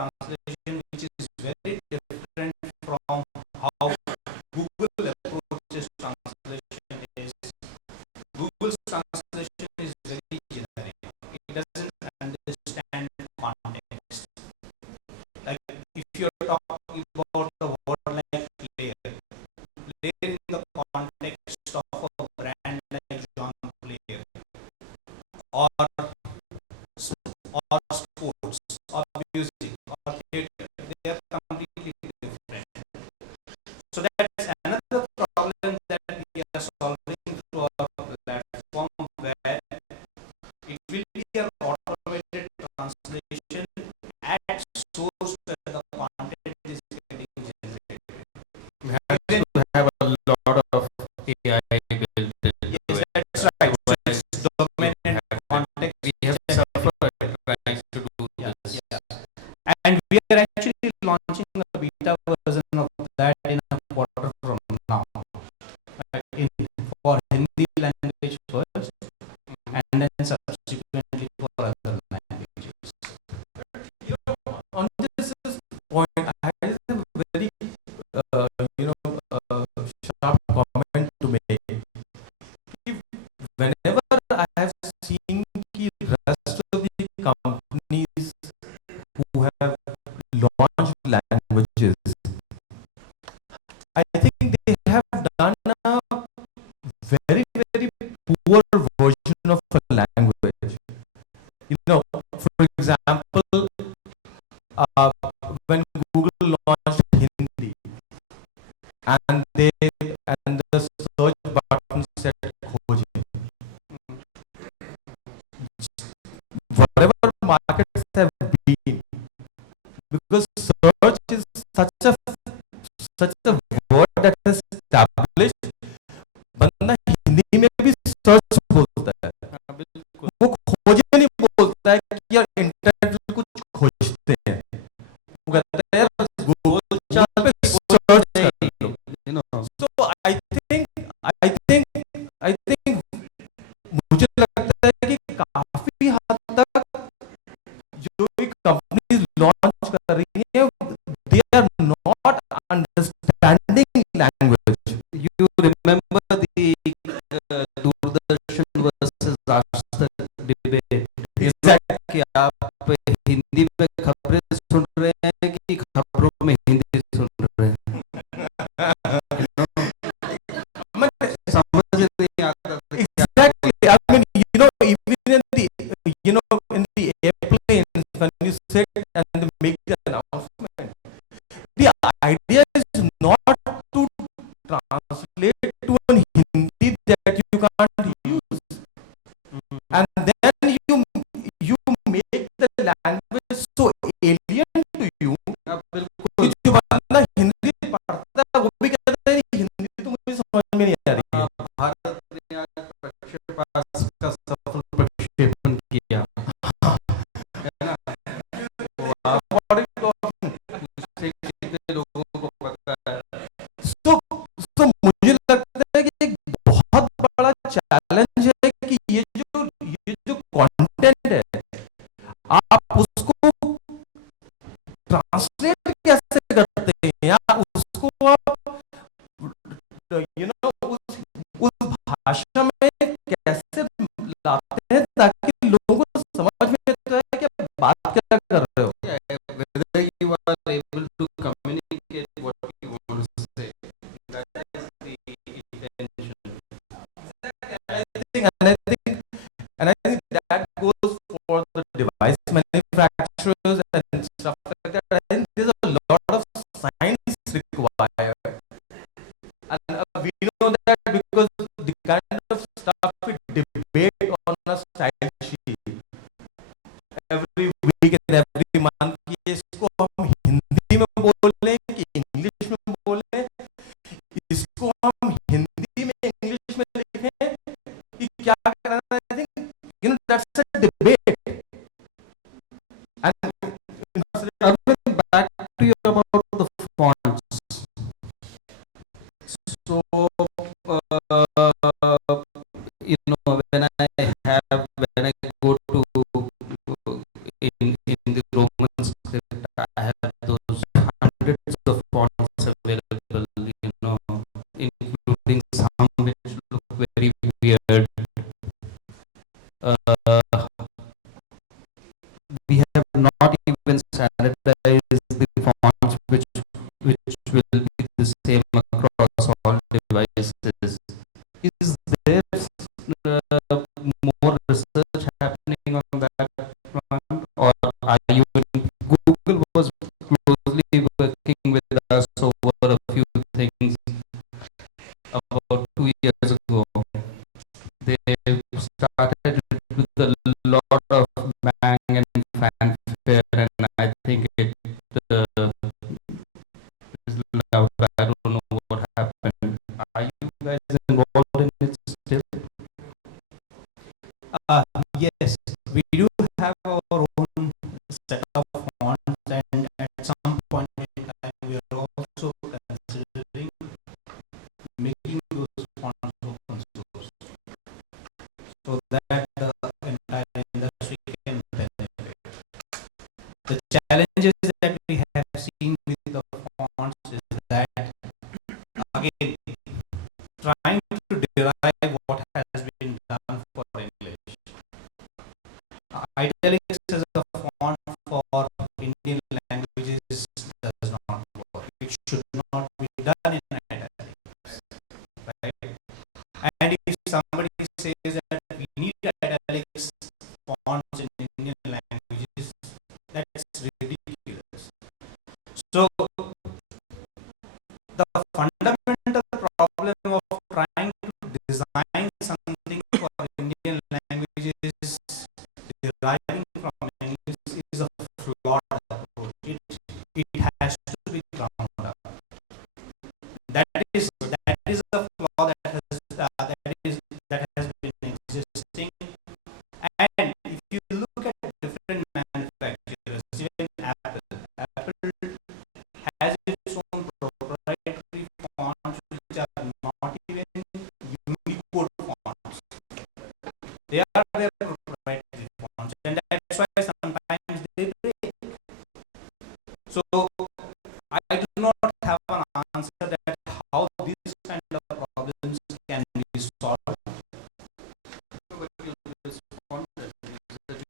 translation which is very different from how Google approaches translation is Google's translation is very generic. It doesn't understand context. Like if you're talking about the word like player in the context of a brand like John Player or sports or music or theatre, they are completely different. So that's another problem that we are solving through our platform, where it will be an automated translation at source where the content is getting generated. We have to have a lot of AI built in. Yes, that's right. So it's domain and context. We have suffered trying to do this. Yeah. And we are actually launching a beta version of that in a quarter from now. For Hindi language first, and then subsequently for other languages. On this point, I have a very sharp comment to make. If whenever I have seen the rest of the companies who have launched languages, I think they have done a very poor version of a language. For example, when Google launched Hindi and the search button said खोजें, whatever markets have been, because search is such a word that is established, बंदा हिंदी में भी search बोलता है, वो खोजे नहीं बोलता है कि यार इंटरनेट पे कुछ खोजते हैं, वो कहता है यार गूगल पे सर्च कर लो. So I think मुझे लगता है कि काफी हद तक जो भी कंपनीज लॉन्च कर रही हैं, they are not understanding language. You remember the Doordarshan versus Raj debate? Exactly. कि आप हिंदी में खबरें सुन रहे हैं कि खबरों में हिंदी सुन रहे हैं? समझ नहीं आता. Exactly. I mean, even in the airplanes, when you sit and make the announcement, the idea is not to translate to an Hindi that you can't use, and then you make the language so alien to you कि जो बंदा हिंदी पढ़ता है वो भी कहता है हिंदी तो मुझे समझ में नहीं आ रही है. भारत ने आज प्रक्षेपास्त्र का सफल प्रक्षेपण किया, है ना? तो आप उससे कितने लोगों को पता है? तो मुझे लगता है कि एक बहुत बड़ा चैलेंज है कि ये जो कंटेंट है, आप उसको ट्रांसलेट कैसे करते हैं, या उसको आप उस भाषा में कैसे लाते हैं ताकि लोगों को समझ में तो है कि आप बात क्या कर रहे हो. Whether you are able to communicate what you want to say, that is the intention. And I think that goes for the device manufacturers and stuff like that. I think there's a lot of science required, and we know that because the kind of stuff we debate on a style sheet every week and every month, कि इसको हम हिंदी में बोलें कि English में बोलें, इसको हम हिंदी में इंग्लिश में लिखें कि क्या करना है. I think that's a debate. And back to you about the fonts. So when I go to in the Roman script, of fonts available, including some which look very weird. We have not even standardized the fonts which will be the same across all devices. Is there more research happening on that front, or are you? Google was closely working with us over a few things about 2 years ago. They started with a lot of bang and fanfare, and I think it is loud. I don't know what happened. Are you guys involved in it still? Yes, we do have our own set of fonts, and at some point in time, we are also considering making those fonts open source so that the entire industry can benefit. The challenges that we have seen with the fonts is that, again, trying to derive what has been done for English. Italics as a font for Indian languages does not work. It should not be done in italics, right? And if somebody says that we need italics fonts in Indian languages, that's ridiculous. So the fundamental problem of trying to design something for Indian languages deriving from English is a flawed approach. It has to be ground up. That is a flaw that has been existing. And if you look at different manufacturers, even Apple has its own proprietary fonts which are not even Unicode fonts. They are their proprietary fonts, and that's why sometimes they break. So I do not have an answer that how these kind of problems can be solved. But you respond that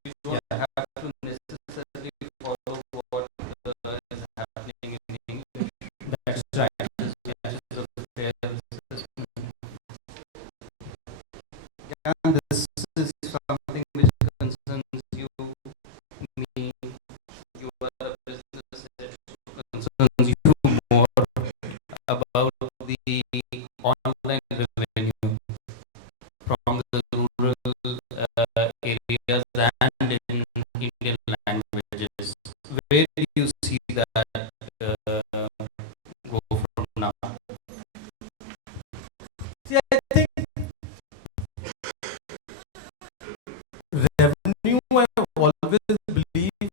you don't have to necessarily follow what is happening in English. That's right. That is a fair assessment. And this is something which concerns you, me. You are a business head, concerns you more about the online revenue from the rural areas and in Indian languages. Where do you see that go from now? See, I think revenue, I always believe,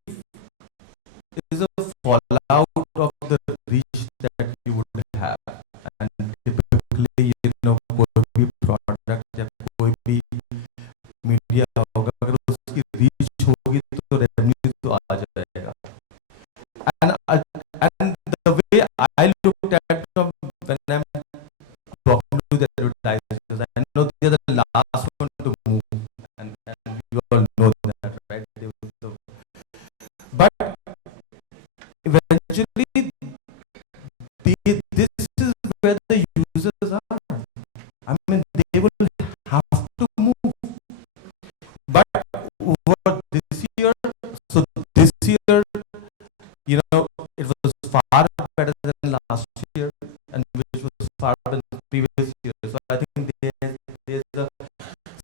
is a fallout of the reach that you would have. And typically, कोई भी product या कोई भी media होगा, अगर उसकी reach होगी तो revenue तो आ जाएगा. And the way I looked at when I'm talking to the advertisers, I know they are the last one to move, and you all know that, right? But eventually, this is where the users are. I mean, they will have to move. But over this year, so this year, it was far better than last year, and which was far better than the previous year. So I think there's a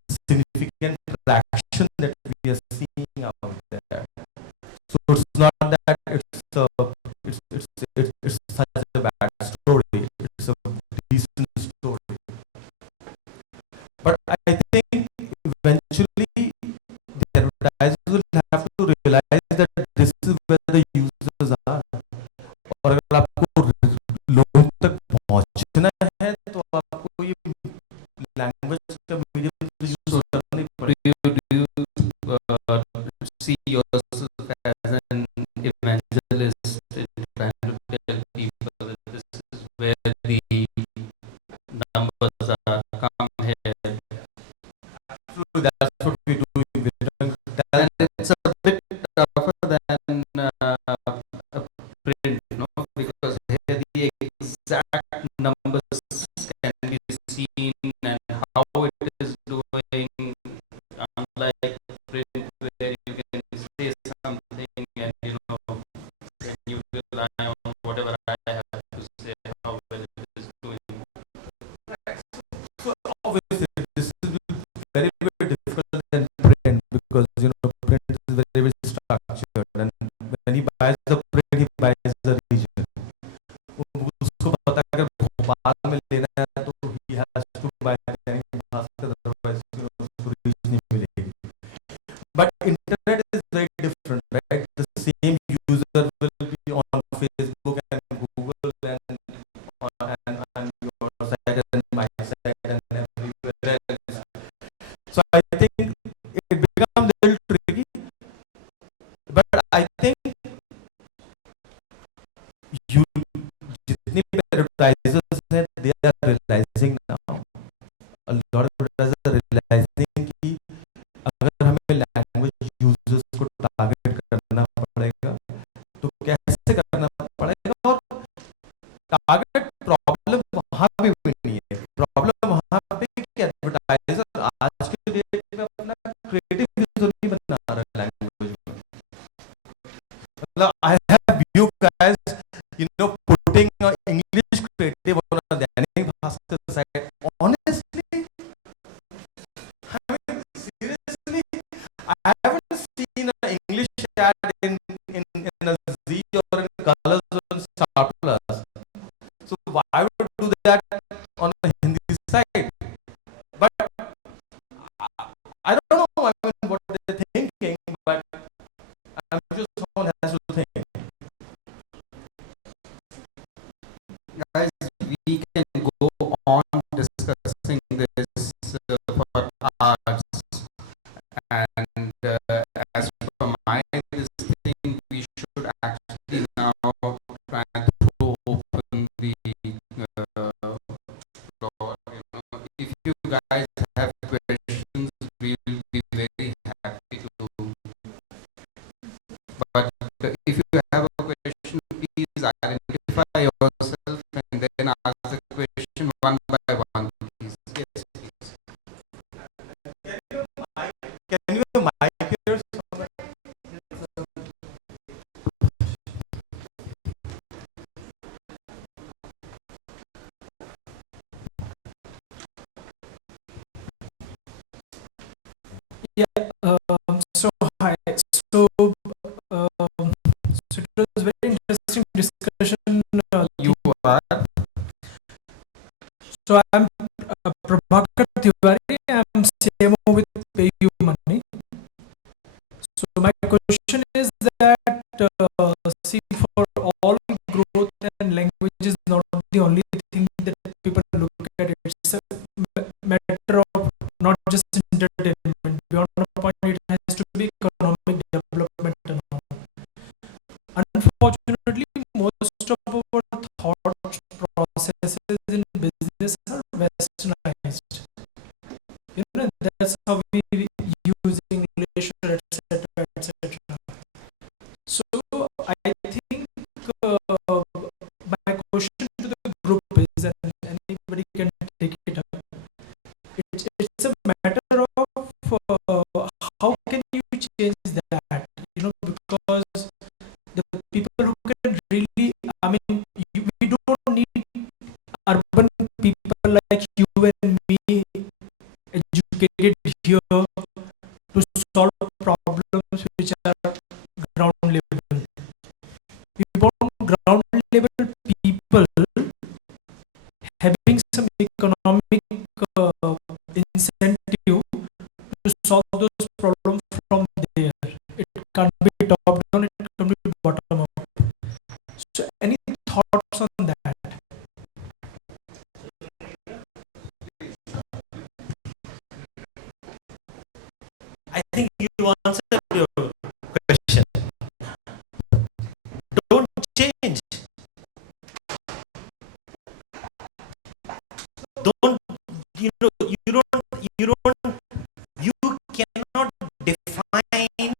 significant traction that we are seeing out there. So it's not that it's such a bad story. It's a decent story. But I think eventually the advertisers will have to realize that this is where the users are. और अगर आपको लोगों तक पहुंचना है तो आपको ये लैंग्वेज का मीडियम यूज करना पड़ेगा. Do you see yourself as an evangelist trying to tell people print, no, because here the exact numbers can be seen and how it is doing, unlike print where you can say something and and you rely on whatever I have to say how well it is doing. So obviously this is very very difficult than print because print is very very structured, and when he buys the print he buys the region. उसको पता है अगर भोपाल में लेना है तो he has to buy Dainik Bhaskar, otherwise उसको reach नहीं मिलेगी. But internet is very different, right? The same user will be on Facebook and Google and your site and my site and everywhere else. So I think it becomes a little tricky, but I think you जितने भी advertisers हैं, they are realizing now, a lot of advertisers are realizing कि अगर हमें language users को target करना पड़ेगा तो कैसे करना पड़ेगा, और target problem वहाँ पे भी नहीं है. प्रॉब्लम वहाँ पे कि एडवर्टाइजर आज के डेट में अपना क्रिएटिव यूजर नहीं बना रहा लैंग्वेज में. मतलब I have you guys putting English creative on a Dainik Bhaskar site. Honestly, I mean seriously, I haven't seen an English ad in a Z or in Colors or Star Plus. So why would do that on a Hindi site? But I don't know, I mean, what they're thinking, but I'm sure someone has to think. Guys, we can go on discussing this for hours, and as for my this thing, we should actually now try and throw open the floor. If you guys have questions, we will be very happy to. But if you have a question, please identify yourself and then ask the question one by one, please. Yes, please. Can you have a mic here somewhere? So hi. So it was very interesting discussion. You are. So I'm Prabhakar Tiwari. I'm CMO with PayU Money. So my question is that see, for all growth and language is not the only thing that people look at. It's a matter of not just entertainment. Beyond a point, it has to be economic development and all. Unfortunately, most of our thought processes in business are westernized. That's how we use English, etc., etc. So I think my question to the group is, and anybody can take it up. It's a matter of how can you change that? Because the people who can really, I mean, we don't need urban people like you and me, educated here, to solve problems which are ground level. We want ground level people having some economic incentive to solve those problems from there. It can't be top down, it can be bottom up. So any thoughts on that? I think you answered your question. Don't change. Don't you cannot define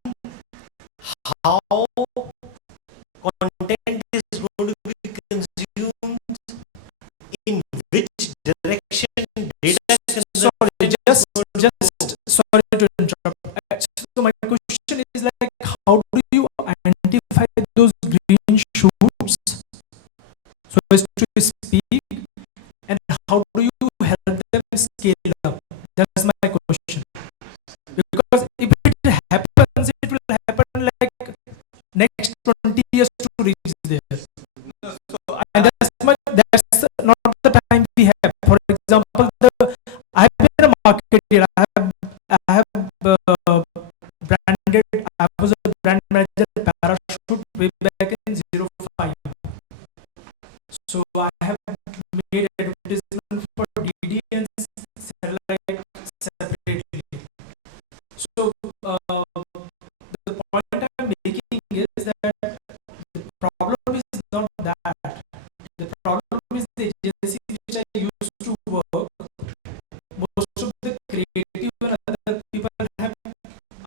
those green shoots so as to speak, and how do you help them scale up? That's my question. Because if it happens, it will happen like next 20 years to reach there. And that's not the time we have. For example, I have been a marketer. I have branded. I was a brand manager at Parachute way back in 05. So I have made advertisement for DD and satellite separately. So the point I'm making is that the problem is not that. The problem is the agency which I used to work. Most of the creative and other people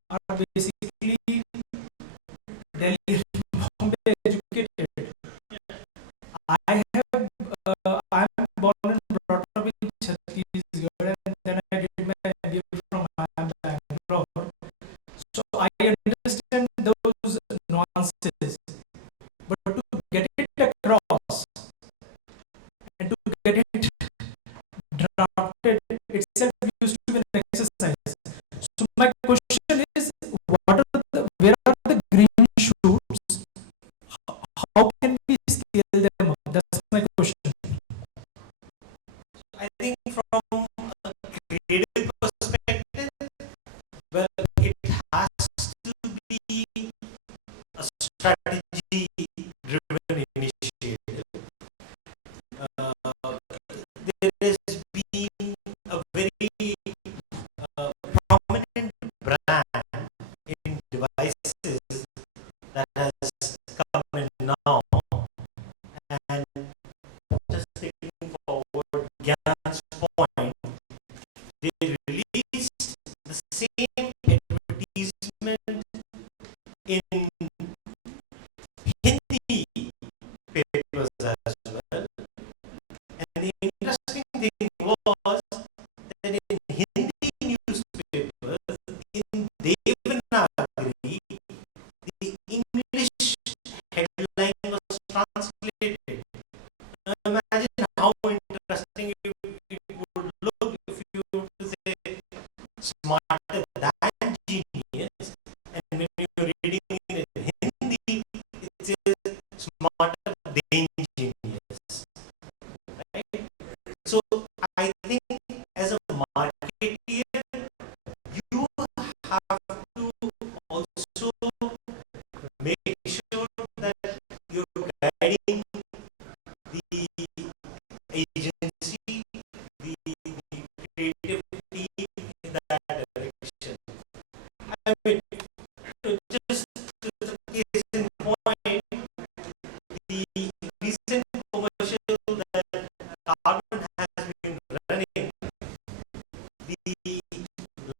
are basically Delhi Bombay educated. I have I'm born and brought up in Chhattisgarh, and then I did my MBA from IAMAI Bangalore. So I understand those nuances, but to get it across and to get it drafted itself used to be an exercise. So my question is, where are the green shoots? How can we scale them up? That's my question. I think from a creative perspective, well, it has to be a strategy-driven initiative. There has been a very prominent brand in devices that has come in now, and just taking forward Gyan's point, they released the same advertisement in Hindi papers as well. And the interesting thing was that in Hindi newspapers, in Devanagari, the English headline was translated. Now imagine how interesting it would look if you were to say smarter than genius, and when you're reading it in Hindi, it says smarter than genius. Right? So I think as a marketeer, you have to also make sure that you're guiding the agency, the creative team in that direction. I mean, just as a case in point, the recent commercial that Karbonn has been running, the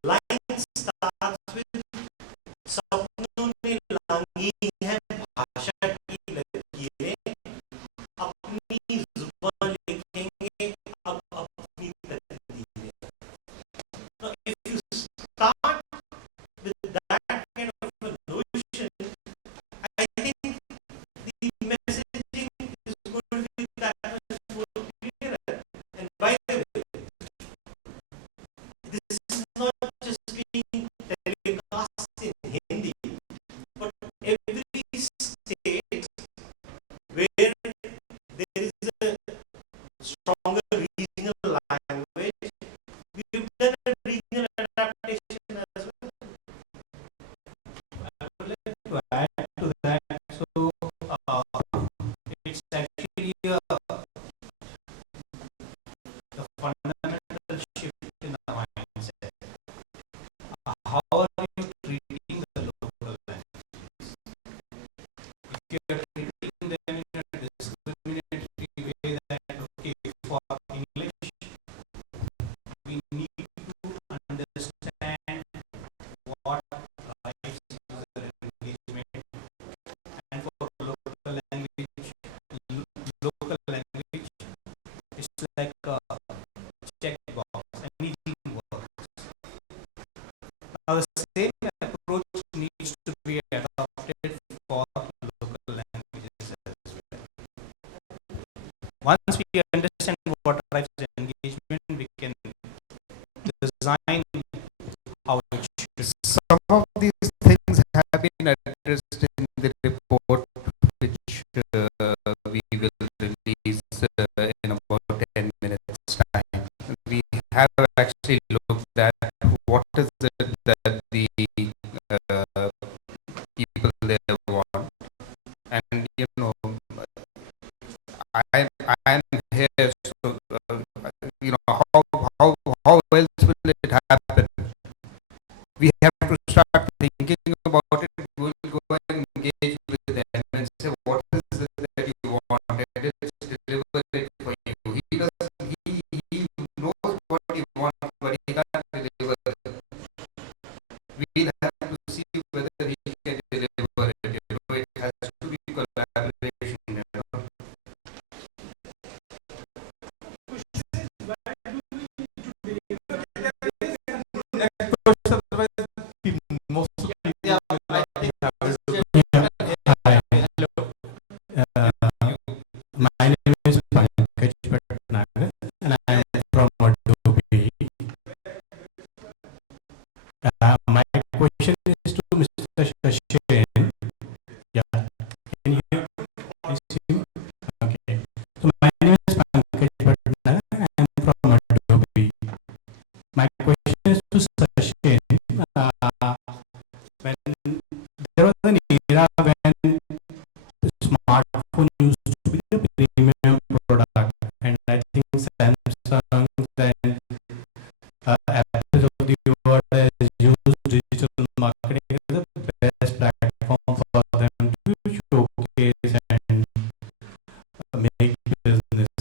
line starts with "सपनों में लांगी है भाषा की लकीरें, अपनी जुबान लिखेंगे अब अपनी तकदीरें." Now, if you start with that kind of a notion, I think the messaging is going to be that much more clearer. And by the way, this is not just being telecast in Hindi, but every state where there is a stronger regional language, we've done a regional adaptation as well. I would like to add to that. So, once we understand what drives the engagement, we can design how it should. Some of these things have been addressed in the report, which we will release in about 10 minutes time. We have actually looked at what is it that the people there want, and I am here, so how else will it happen? We have to start thinking about it. We will go and engage with them and say, what is it that you want? And let's deliver it for you. He knows what he wants, but he can't deliver it. We'll have to see whether he can deliver it. It has to be collaboration. Most of the people Yeah, will I think have this it. gentleman- My name is Pankaj Bhatnagar, and I am from Adobe. My question is to Mr. Shashin. Yeah, can you hear me? Okay. So my name is Pankaj Bhatnagar, I am from Adobe. My question is to Shashin. When there was an era when smartphone used to be the premium product, and I think Samsung and Apple of the world has used digital marketing as the best platform for them to showcase and make business.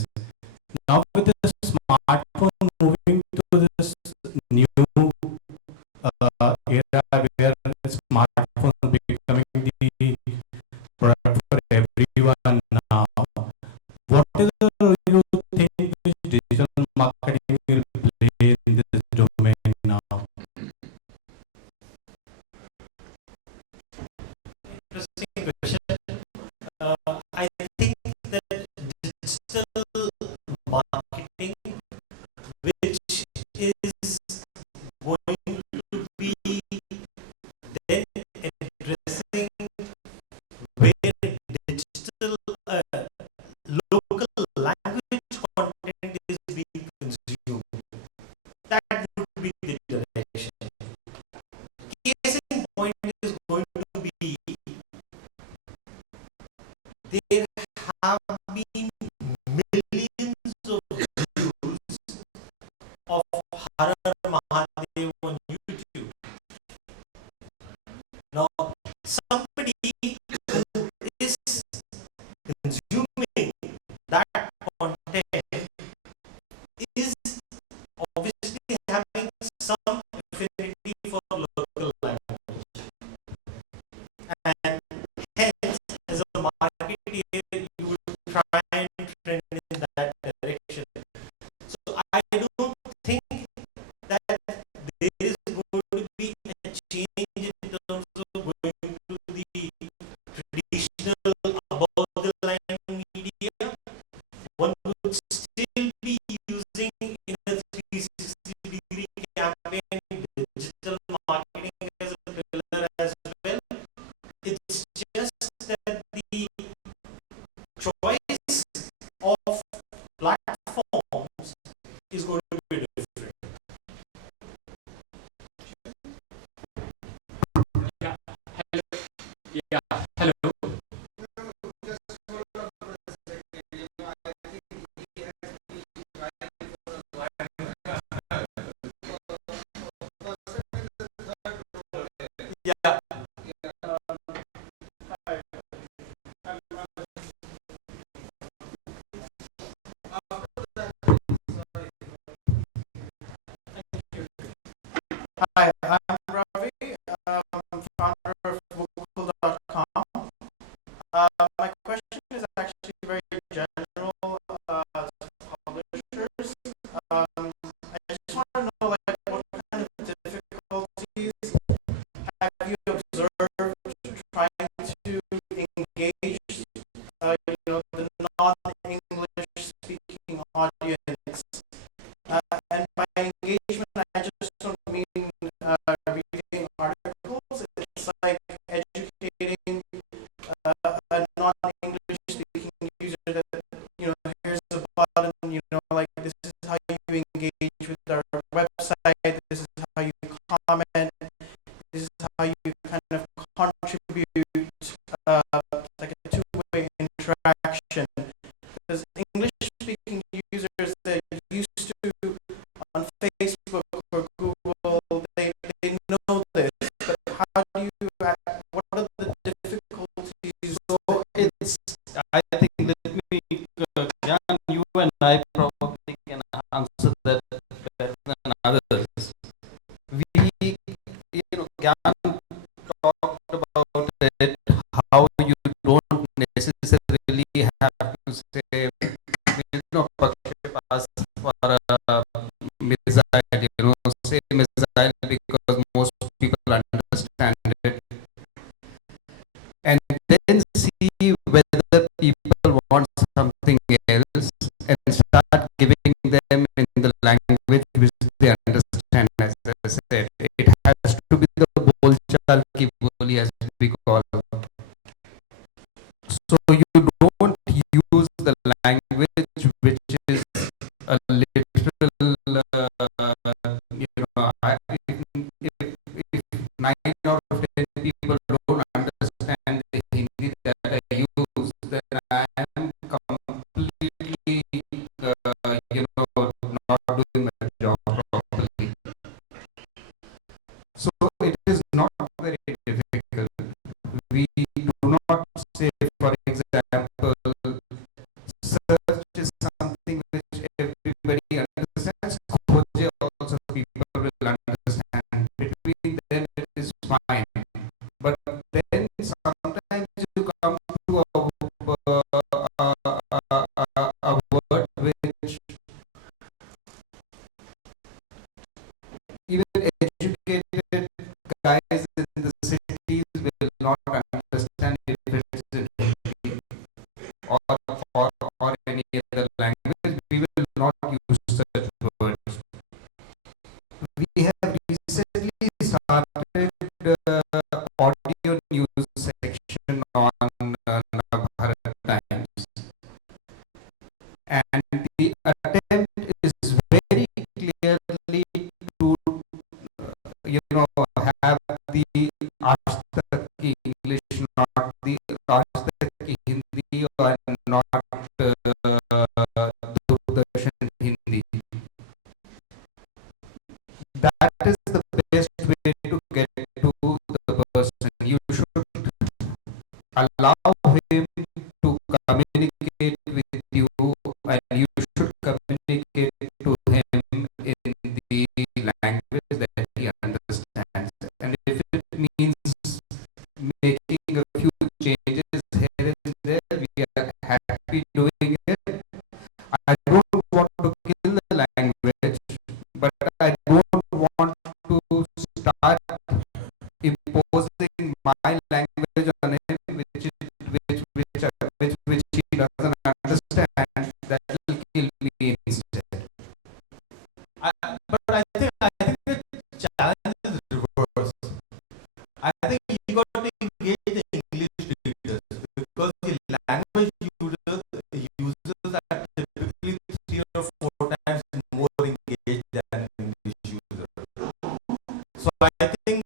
Now with the smartphone moving to this new era where smartphone becoming the product for everyone now, what is the role you think which digital marketing will play in this domain now? Interesting question. I think that digital marketing, which is going to be then addressing where digital local language content is being consumed. That would be the direction. Case in point is going to be, there have been millions of views of Har Har Mahadev on YouTube. Now, somebody who is consuming that content is obviously having some affinity for local language, and hence, as a marketer, you would try and trend in that direction. So I don't think that there is going to be a change in terms of going to the traditional above the line media. One would still be using in a 360-degree campaign digital marketing as a pillar as well. It's just that the choice of platforms is going to be different. Yeah. Hello. Yeah. Hello. Yeah. Hi, I'm Ravi. I'm founder of bookful.com. My question is actually very general as publishers. I just want to know, like, what kind of difficulties have you observed trying to engage, the non-English interaction. Because English-speaking users that used to on Facebook or Google, they know this. But how do you? What are the difficulties? So it's, I think, let me, Gyan, you and I probably can answer that better than others. We, Gyan talked about it, how you don't necessarily have to say, Pakshipas for a missile, say missile because most people understand it. And then see whether people want something else and start giving them in the language which they understand. As I said, it has to be the bolchal ki boli, as we call it. So you don't use the language which is a literal, if 9 out of 10 people don't understand the Hindi that I use, then I am completely, not doing my job properly. So it is not very difficult. We do not say, for example, search is something which everybody understands. Khoje also people will understand. Between them it is fine. But then sometimes you come to a word which even educated guys in the cities will not understand if it is in Hindi or any other language. We will not use such words. We have recently started audio news section on Bharat Times, and the attempt is very clearly to have the Aaj Tak ki English, not the Aaj Tak ki Hindi, or not Doordarshan Hindi. That is the best way to get to the person. You should allow him to communicate with you, and you should communicate to him in the language that he understands. And if it means making a few changes here and there, we are happy doing it. I don't want to kill the language, but I don't want to start imposing my language on him, which he doesn't understand. That will kill me instead. But I think the challenge is reverse. I think you got to engage the English readers because the language users are typically 3 or 4 times more engaged than an English user. So I think,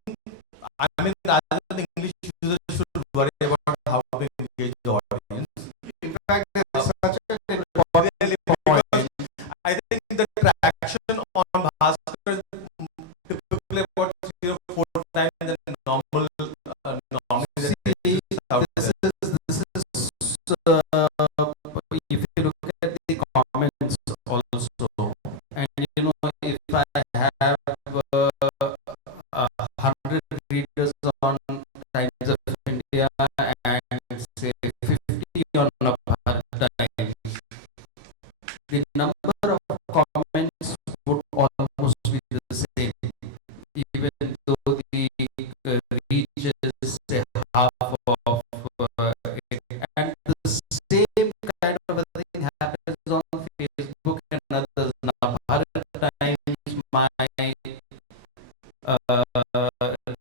rather than English users should worry about how to engage the audience. In fact, there's such an Really, important because I think the traction on Bhaskar is typically about 3 or 4 times than normal. See, this is if you look at the comments also, and if I have 100 readers on Times of India and say 50 on Bharat Times, the number of comments would almost be the same, even though the reach is say half of it. And the same kind of a thing happens on Facebook and others. Now, Bharat Times, my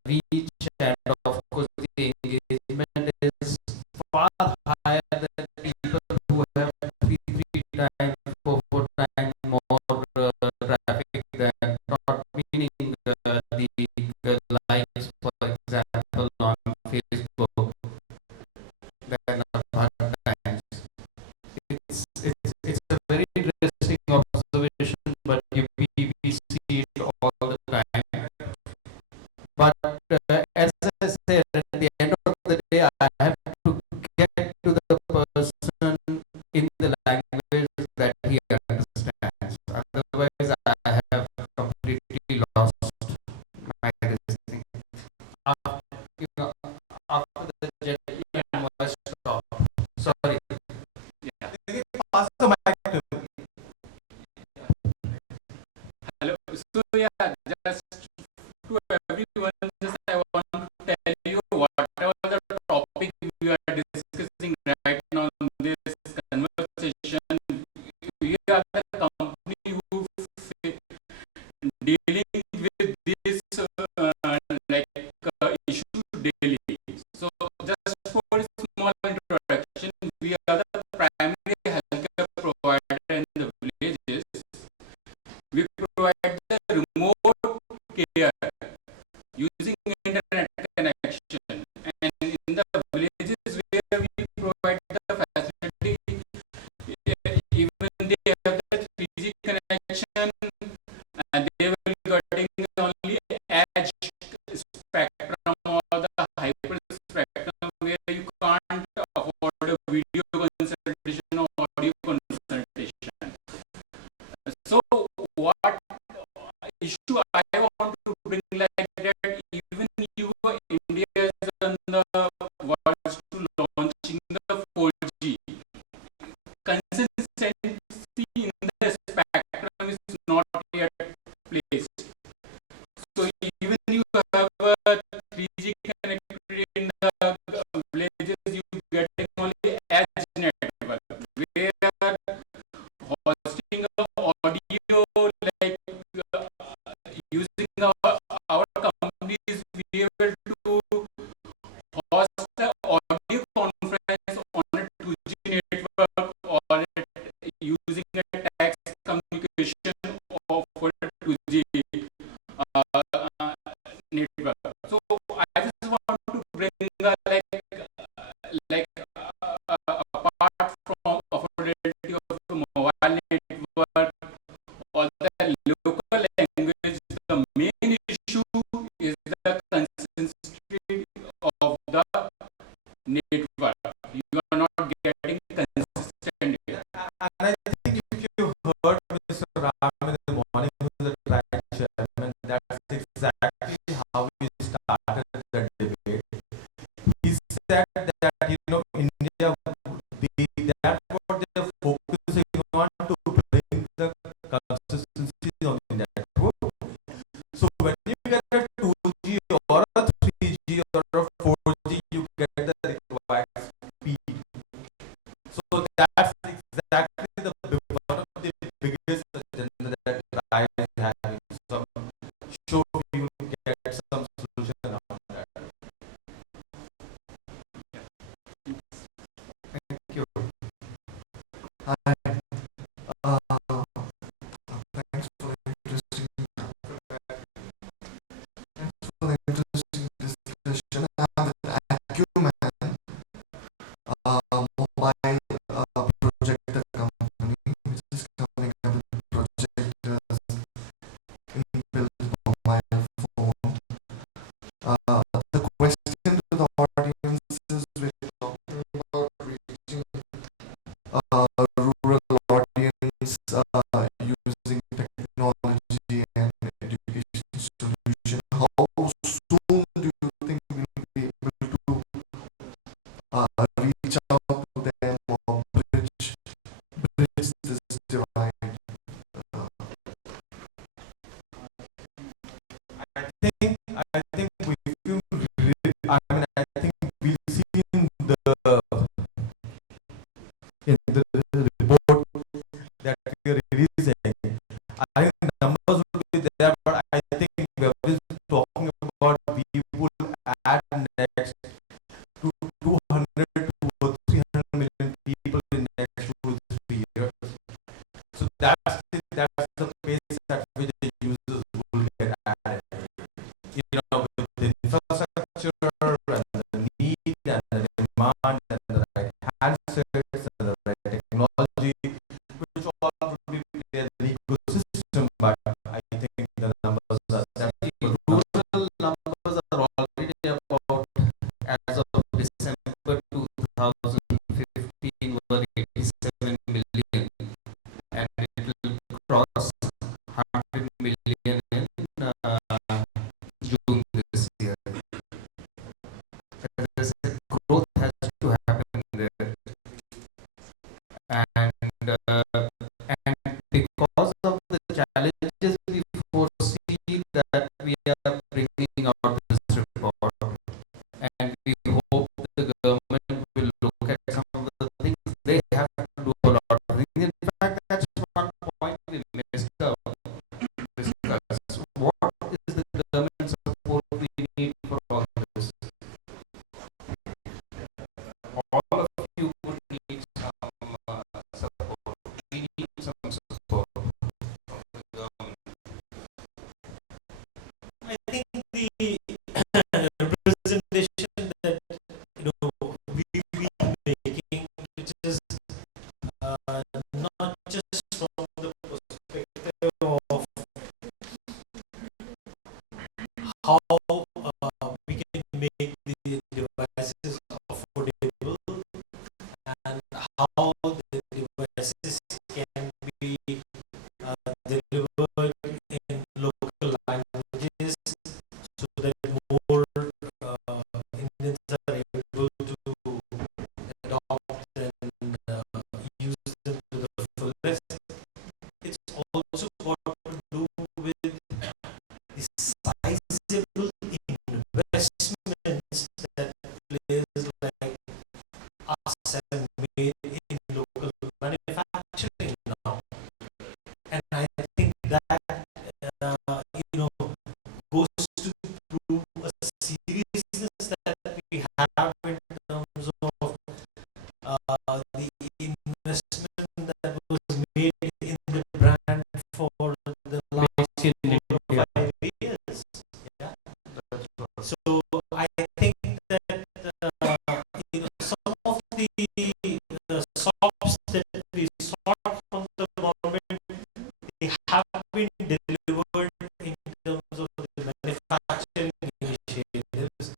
reach and of course the engagement is far higher than it's a very interesting observation, but we see it all the time. But as I said, at the end of the day, I have to get to the person in the language that he understands. Otherwise, I have completely lost my listening. After, you know, after the gentleman was stopped. Sorry. Yeah. Pass the mic to him. Hello. So yeah, just to everyone, just I want to tell you whatever the topic we are discussing right now in this conversation, we are the company who dealing with this issue daily. So just for a small introduction, we are the primary healthcare provider in the villages. We provide the remote care using internet connection, and in the villages where we provide the facility, even they have the 3G connection, and they will getting only edge spectrum or the hyper spectrum where you can't afford a video consultation or audio consultation. So what issue I want to bring like that, even you India is on the world to launching the 4G. Consistency in the spectrum is not yet placed. So even you have a 3G connectivity in the villages, you getting only edge network where hosting of audio like using our companies be able to host the audio conference on a 2G network or using a text communication of for a 2G network. So I just want to bring apart from affordability of the mobile network or the local language, the main issue is the consistency of the network. You are not getting consistent here. And I think if you heard Mr. Ram in the morning, who is the tribe chairman, that's exactly how we started the debate. He said that, India, that's what they're focusing on, to bring the consistency on the network. So when you get a 2G or a 3G or a 4G, you get the required speed. So that's exactly one of the biggest agenda that Rai is having. So I'm sure we will get some solution out of that. Thank you. Hi. Thanks for the interesting discussion. I'm with Acumen, mobile projector company, which is coming up with projectors inbuilt mobile phone. The question to the audience is, we're talking about reaching rural audience using technology and education solution. How soon do you think we'll be able to reach out to them or bridge this divide? I think we feel really, I think we'll see in the report that we are releasing. I think the numbers will be there, but I think we are just talking about we will add next to 200 to 300 million people in next 2 to 3 years. So that's the pace at which the users will get added. With the infrastructure and the need and the demand and the right handsets and the right technology, the representation that we've been making, which is not just from the perspective of how we can make the devices affordable and how the devices can be delivered in local languages so that more Indians are able to adopt and use them to the fullest. It's also got to do with the sizable investments that players like us have made in local manufacturing now. And I think that goes to prove a seriousness that we have in terms of the investment that was made in the brand for the last 4 or 5 years. Yeah. So I think that some of the SOPs that we sought from the government, they have been delivered in terms of the manufacturing initiatives.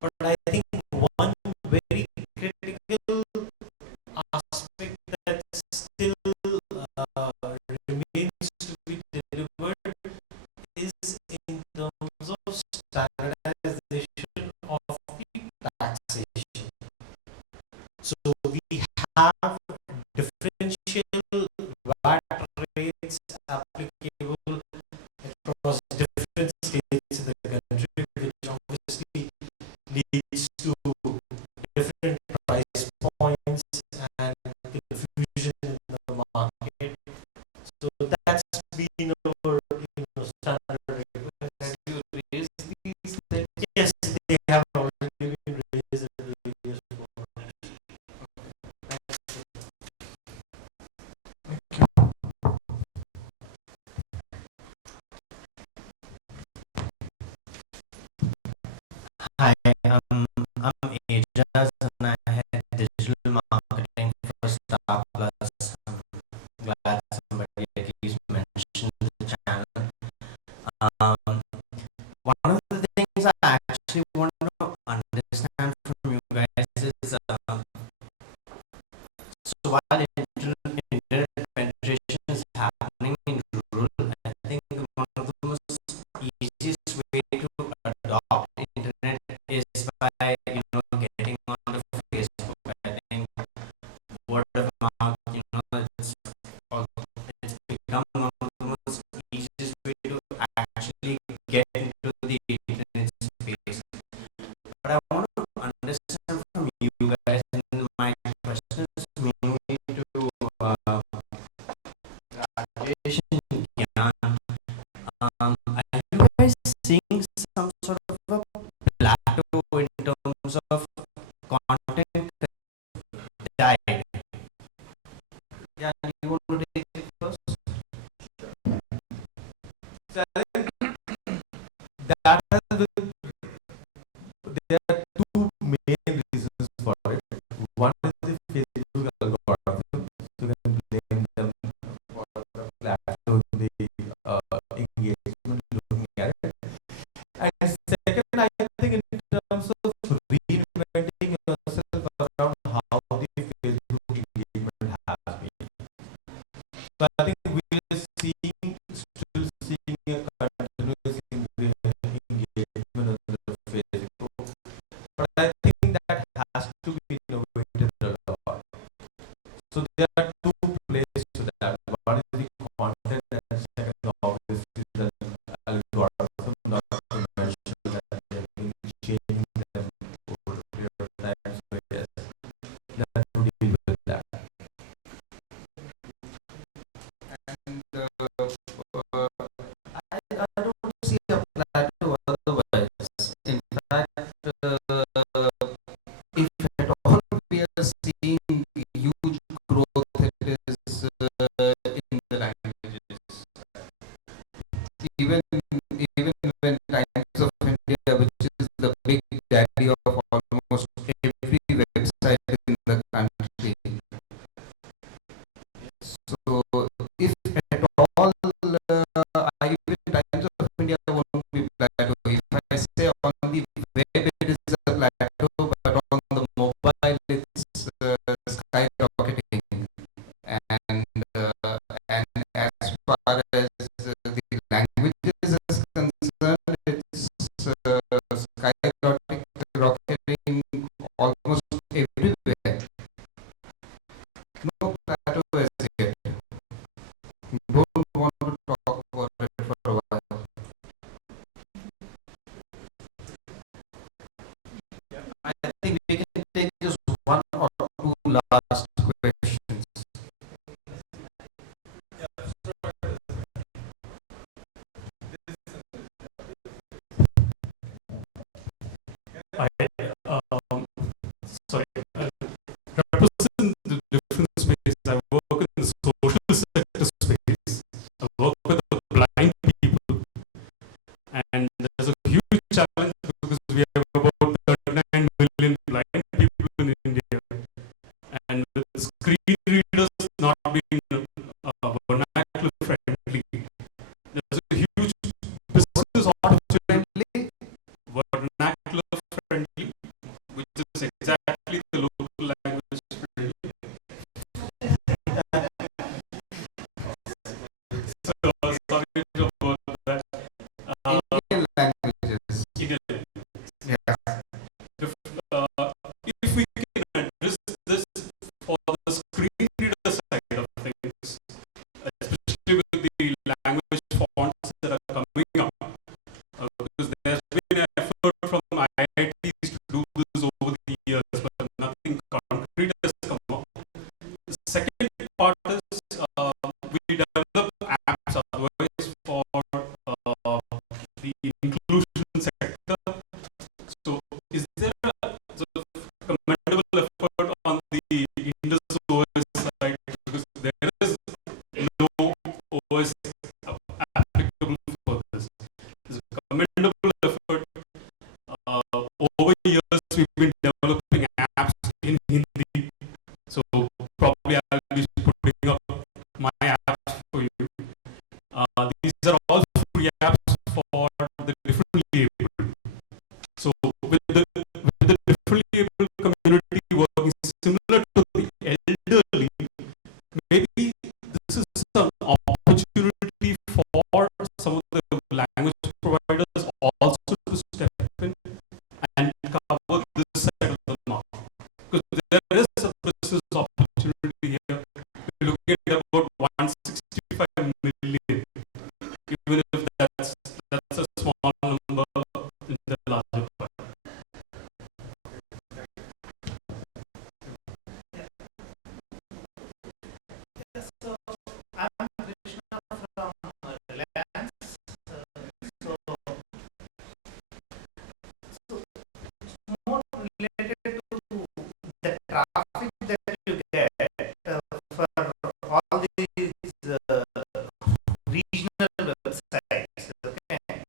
But I think one very critical aspect that still remains to be delivered is in terms of standardization of the taxation. So we have differential VAT rates applicable across different states in the country, which obviously leads to different price points and confusion in the market. So that's been our standard request. Have you raised these things? Yes, they have already been raised at various forums. Hi, I'm Ajas and I had digital marketing for Star Plus. I'm glad somebody at least mentioned the channel. One of the things I actually want to understand from you guys is so while internet penetration is happening in rural, I think one of the most easiest way to adopt internet is by getting on the Facebook. I think word of mouth, it's become one of the most easiest way to actually get into the internet space. But I want to understand from you guys, and my question is mainly to Rajesh and Gyan. Are you guys seeing some sort of a plateau in terms of content diet? Yeah, you want to take it first? So I think that has there are two main reasons for it. One is the Facebook algorithm. You can blame them for the plateau in the engagement looking at it. And second, I think in terms of reinventing yourself around how the Facebook engagement has been. So I think we are still seeing a continuous engagement on the Facebook. But I think that has to be innovated a lot. So there are two places to that. One is the content and second obviously the algorithm, not to mention that they have been changing them over a period of time. So yes, that to deal with that. And I don't see a plateau otherwise. In fact, if at all we are seeing huge growth in last questions. I sorry, I represent the different space. I work in the social sector space. I work with the blind people, and there's a huge challenge because we have about 39 million blind people in India, and with screen readers not being vernacular friendly, there's a huge business opportunity. Vernacular friendly, which is exactly the local language friendly. So sorry about that. Indian languages. Indian. Yeah. If we can address this for the screen reader side of things, especially with the language fonts that are coming up, because there's been an effort from IITs to do this over the years, but nothing concrete has come up. The second part is we develop apps otherwise for the inclusion sector. So, is there a sort of commendable effort on the Indus OS side? Because there is no OS applicable for this. It's a commendable effort. Over years, we've been developing apps in Hindi. So, probably I'll be putting up my apps for you. These are all free apps for the differently abled. So with the differently able community working similar to the elderly, maybe this is an opportunity for some of the language providers also to step in and cover this side of the market. Because there is a business opportunity here. We're looking at about 165 million, even if that's a small number in the larger pie. Yes, so I'm Krishna from Reliance. So it's more related to the traffic that you get for all these regional websites. Okay,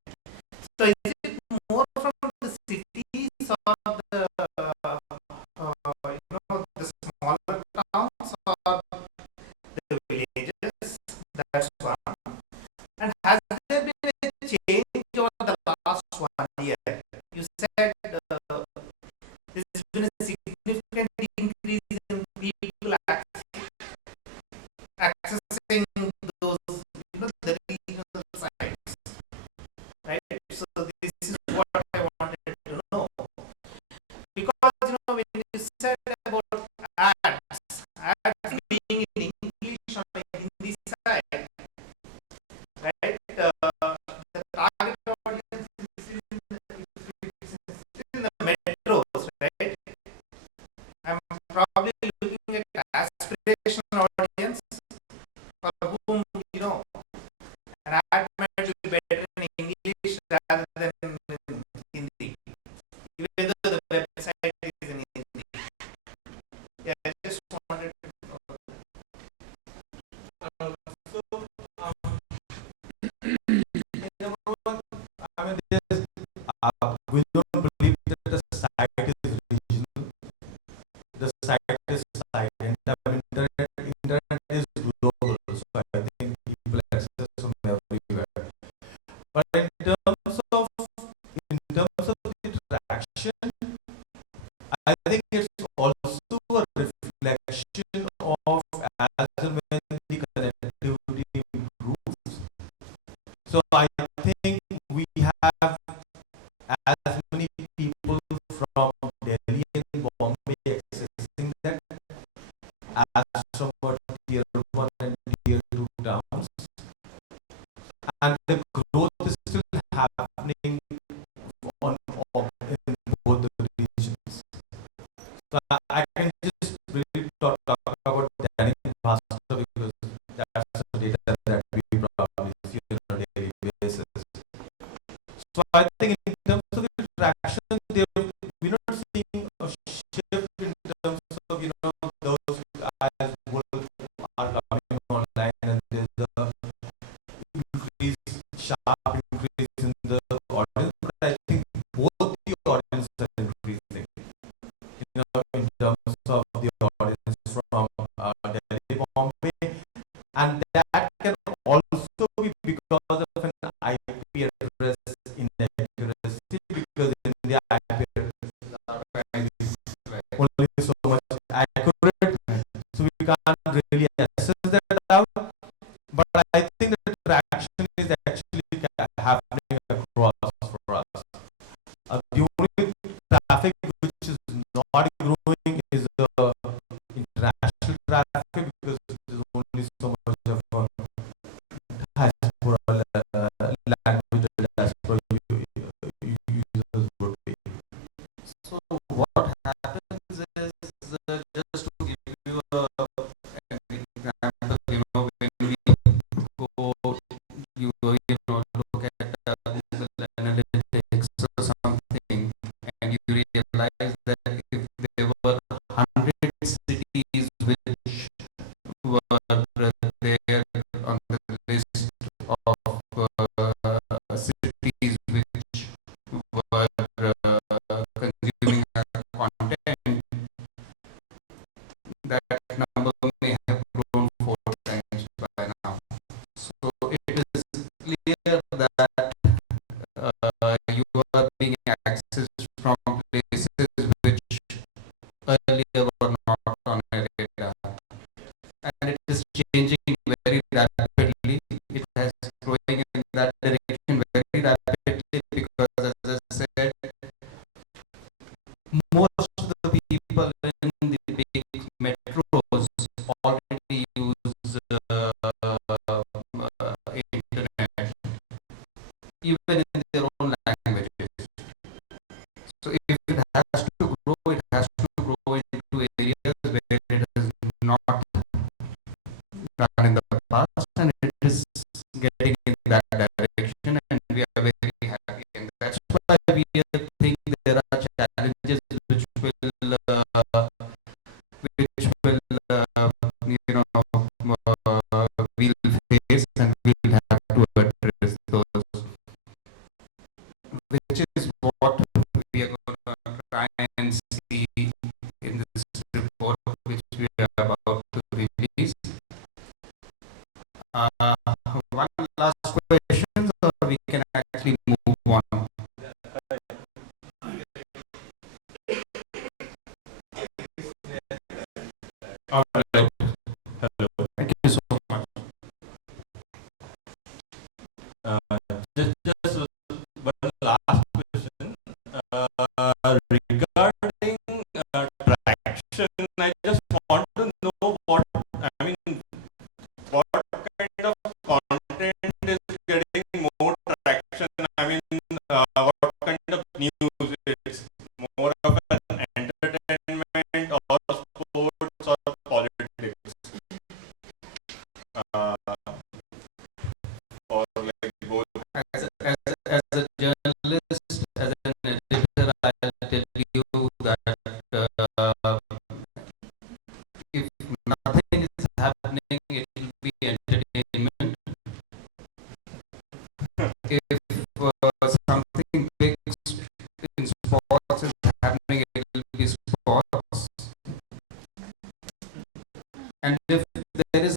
so is it more from the cities or the the smaller towns or the villages? That's one. And has there been a change over the last 1 year? You said there's been a significant increase in people accessing those, the regional sites, right? So this is what I wanted to know, because when you said about ads being in English on the Hindi side, right? The target audience is in the metros, right? I'm probably looking at aspirational audience for whom an ad might be better in English rather than in Hindi, even though the website is in Hindi. Yeah, I just wanted to know. I mean, we don't believe that the site is regional. The site is silent. I mean, internet is global, so I think people access from everywhere. But in terms of the traction, I think it's also a reflection of as and when the connectivity improves. So I think we have as many people from Delhi and Bombay accessing that as from our tier 1 and tier 2 towns. And the growth is still happening in both the regions. So I can just really So I think in terms of interaction, we're not seeing a shift in terms of those guys who are coming online, and there's a increase, sharp increase in the audience. But I think both the audience are increasing. In terms of the audience from Delhi, Bombay, and that can also be because of an IP address inaccuracy, because in the IP addresses are only so much accurate, so we can't really assess that out. But I think the traction is actually happening across for us. The only traffic which is not growing is the international traffic, because there's only so much of a diaspora language diaspora users would be. So what happens is, just to give you an example, when we go, look at Google Analytics or something, and you realize that if there were 100 cities which were there on the list of cities which were consuming our content, that number may have grown 4 times by now. So it is clear that you are being accessed from places which earlier were not on a radar, and it is changing very rapidly. It has growing in that direction very rapidly, because, as I said, most of the people in the big metros already use internet, even in their own languages. So if it has to grow, it has to grow into areas where it has not done in the past, and it is getting in that direction, and we are very happy. And that's why we think there are challenges which will we'll face, and we'll have to address those, which is what we are going to try and see in this report which we are about to release. One last question, or we can actually move on. All right. Hello. Thank you so much. Just one last question regarding traction. I just want to know what kind of content is getting more traction. What kind of news? It's more of an entertainment or sports or politics, or like both. As a journalist, as an editor, I'll tell you that if nothing is happening, it will be entertainment. If something big in sports is happening, it will be sports. And if there is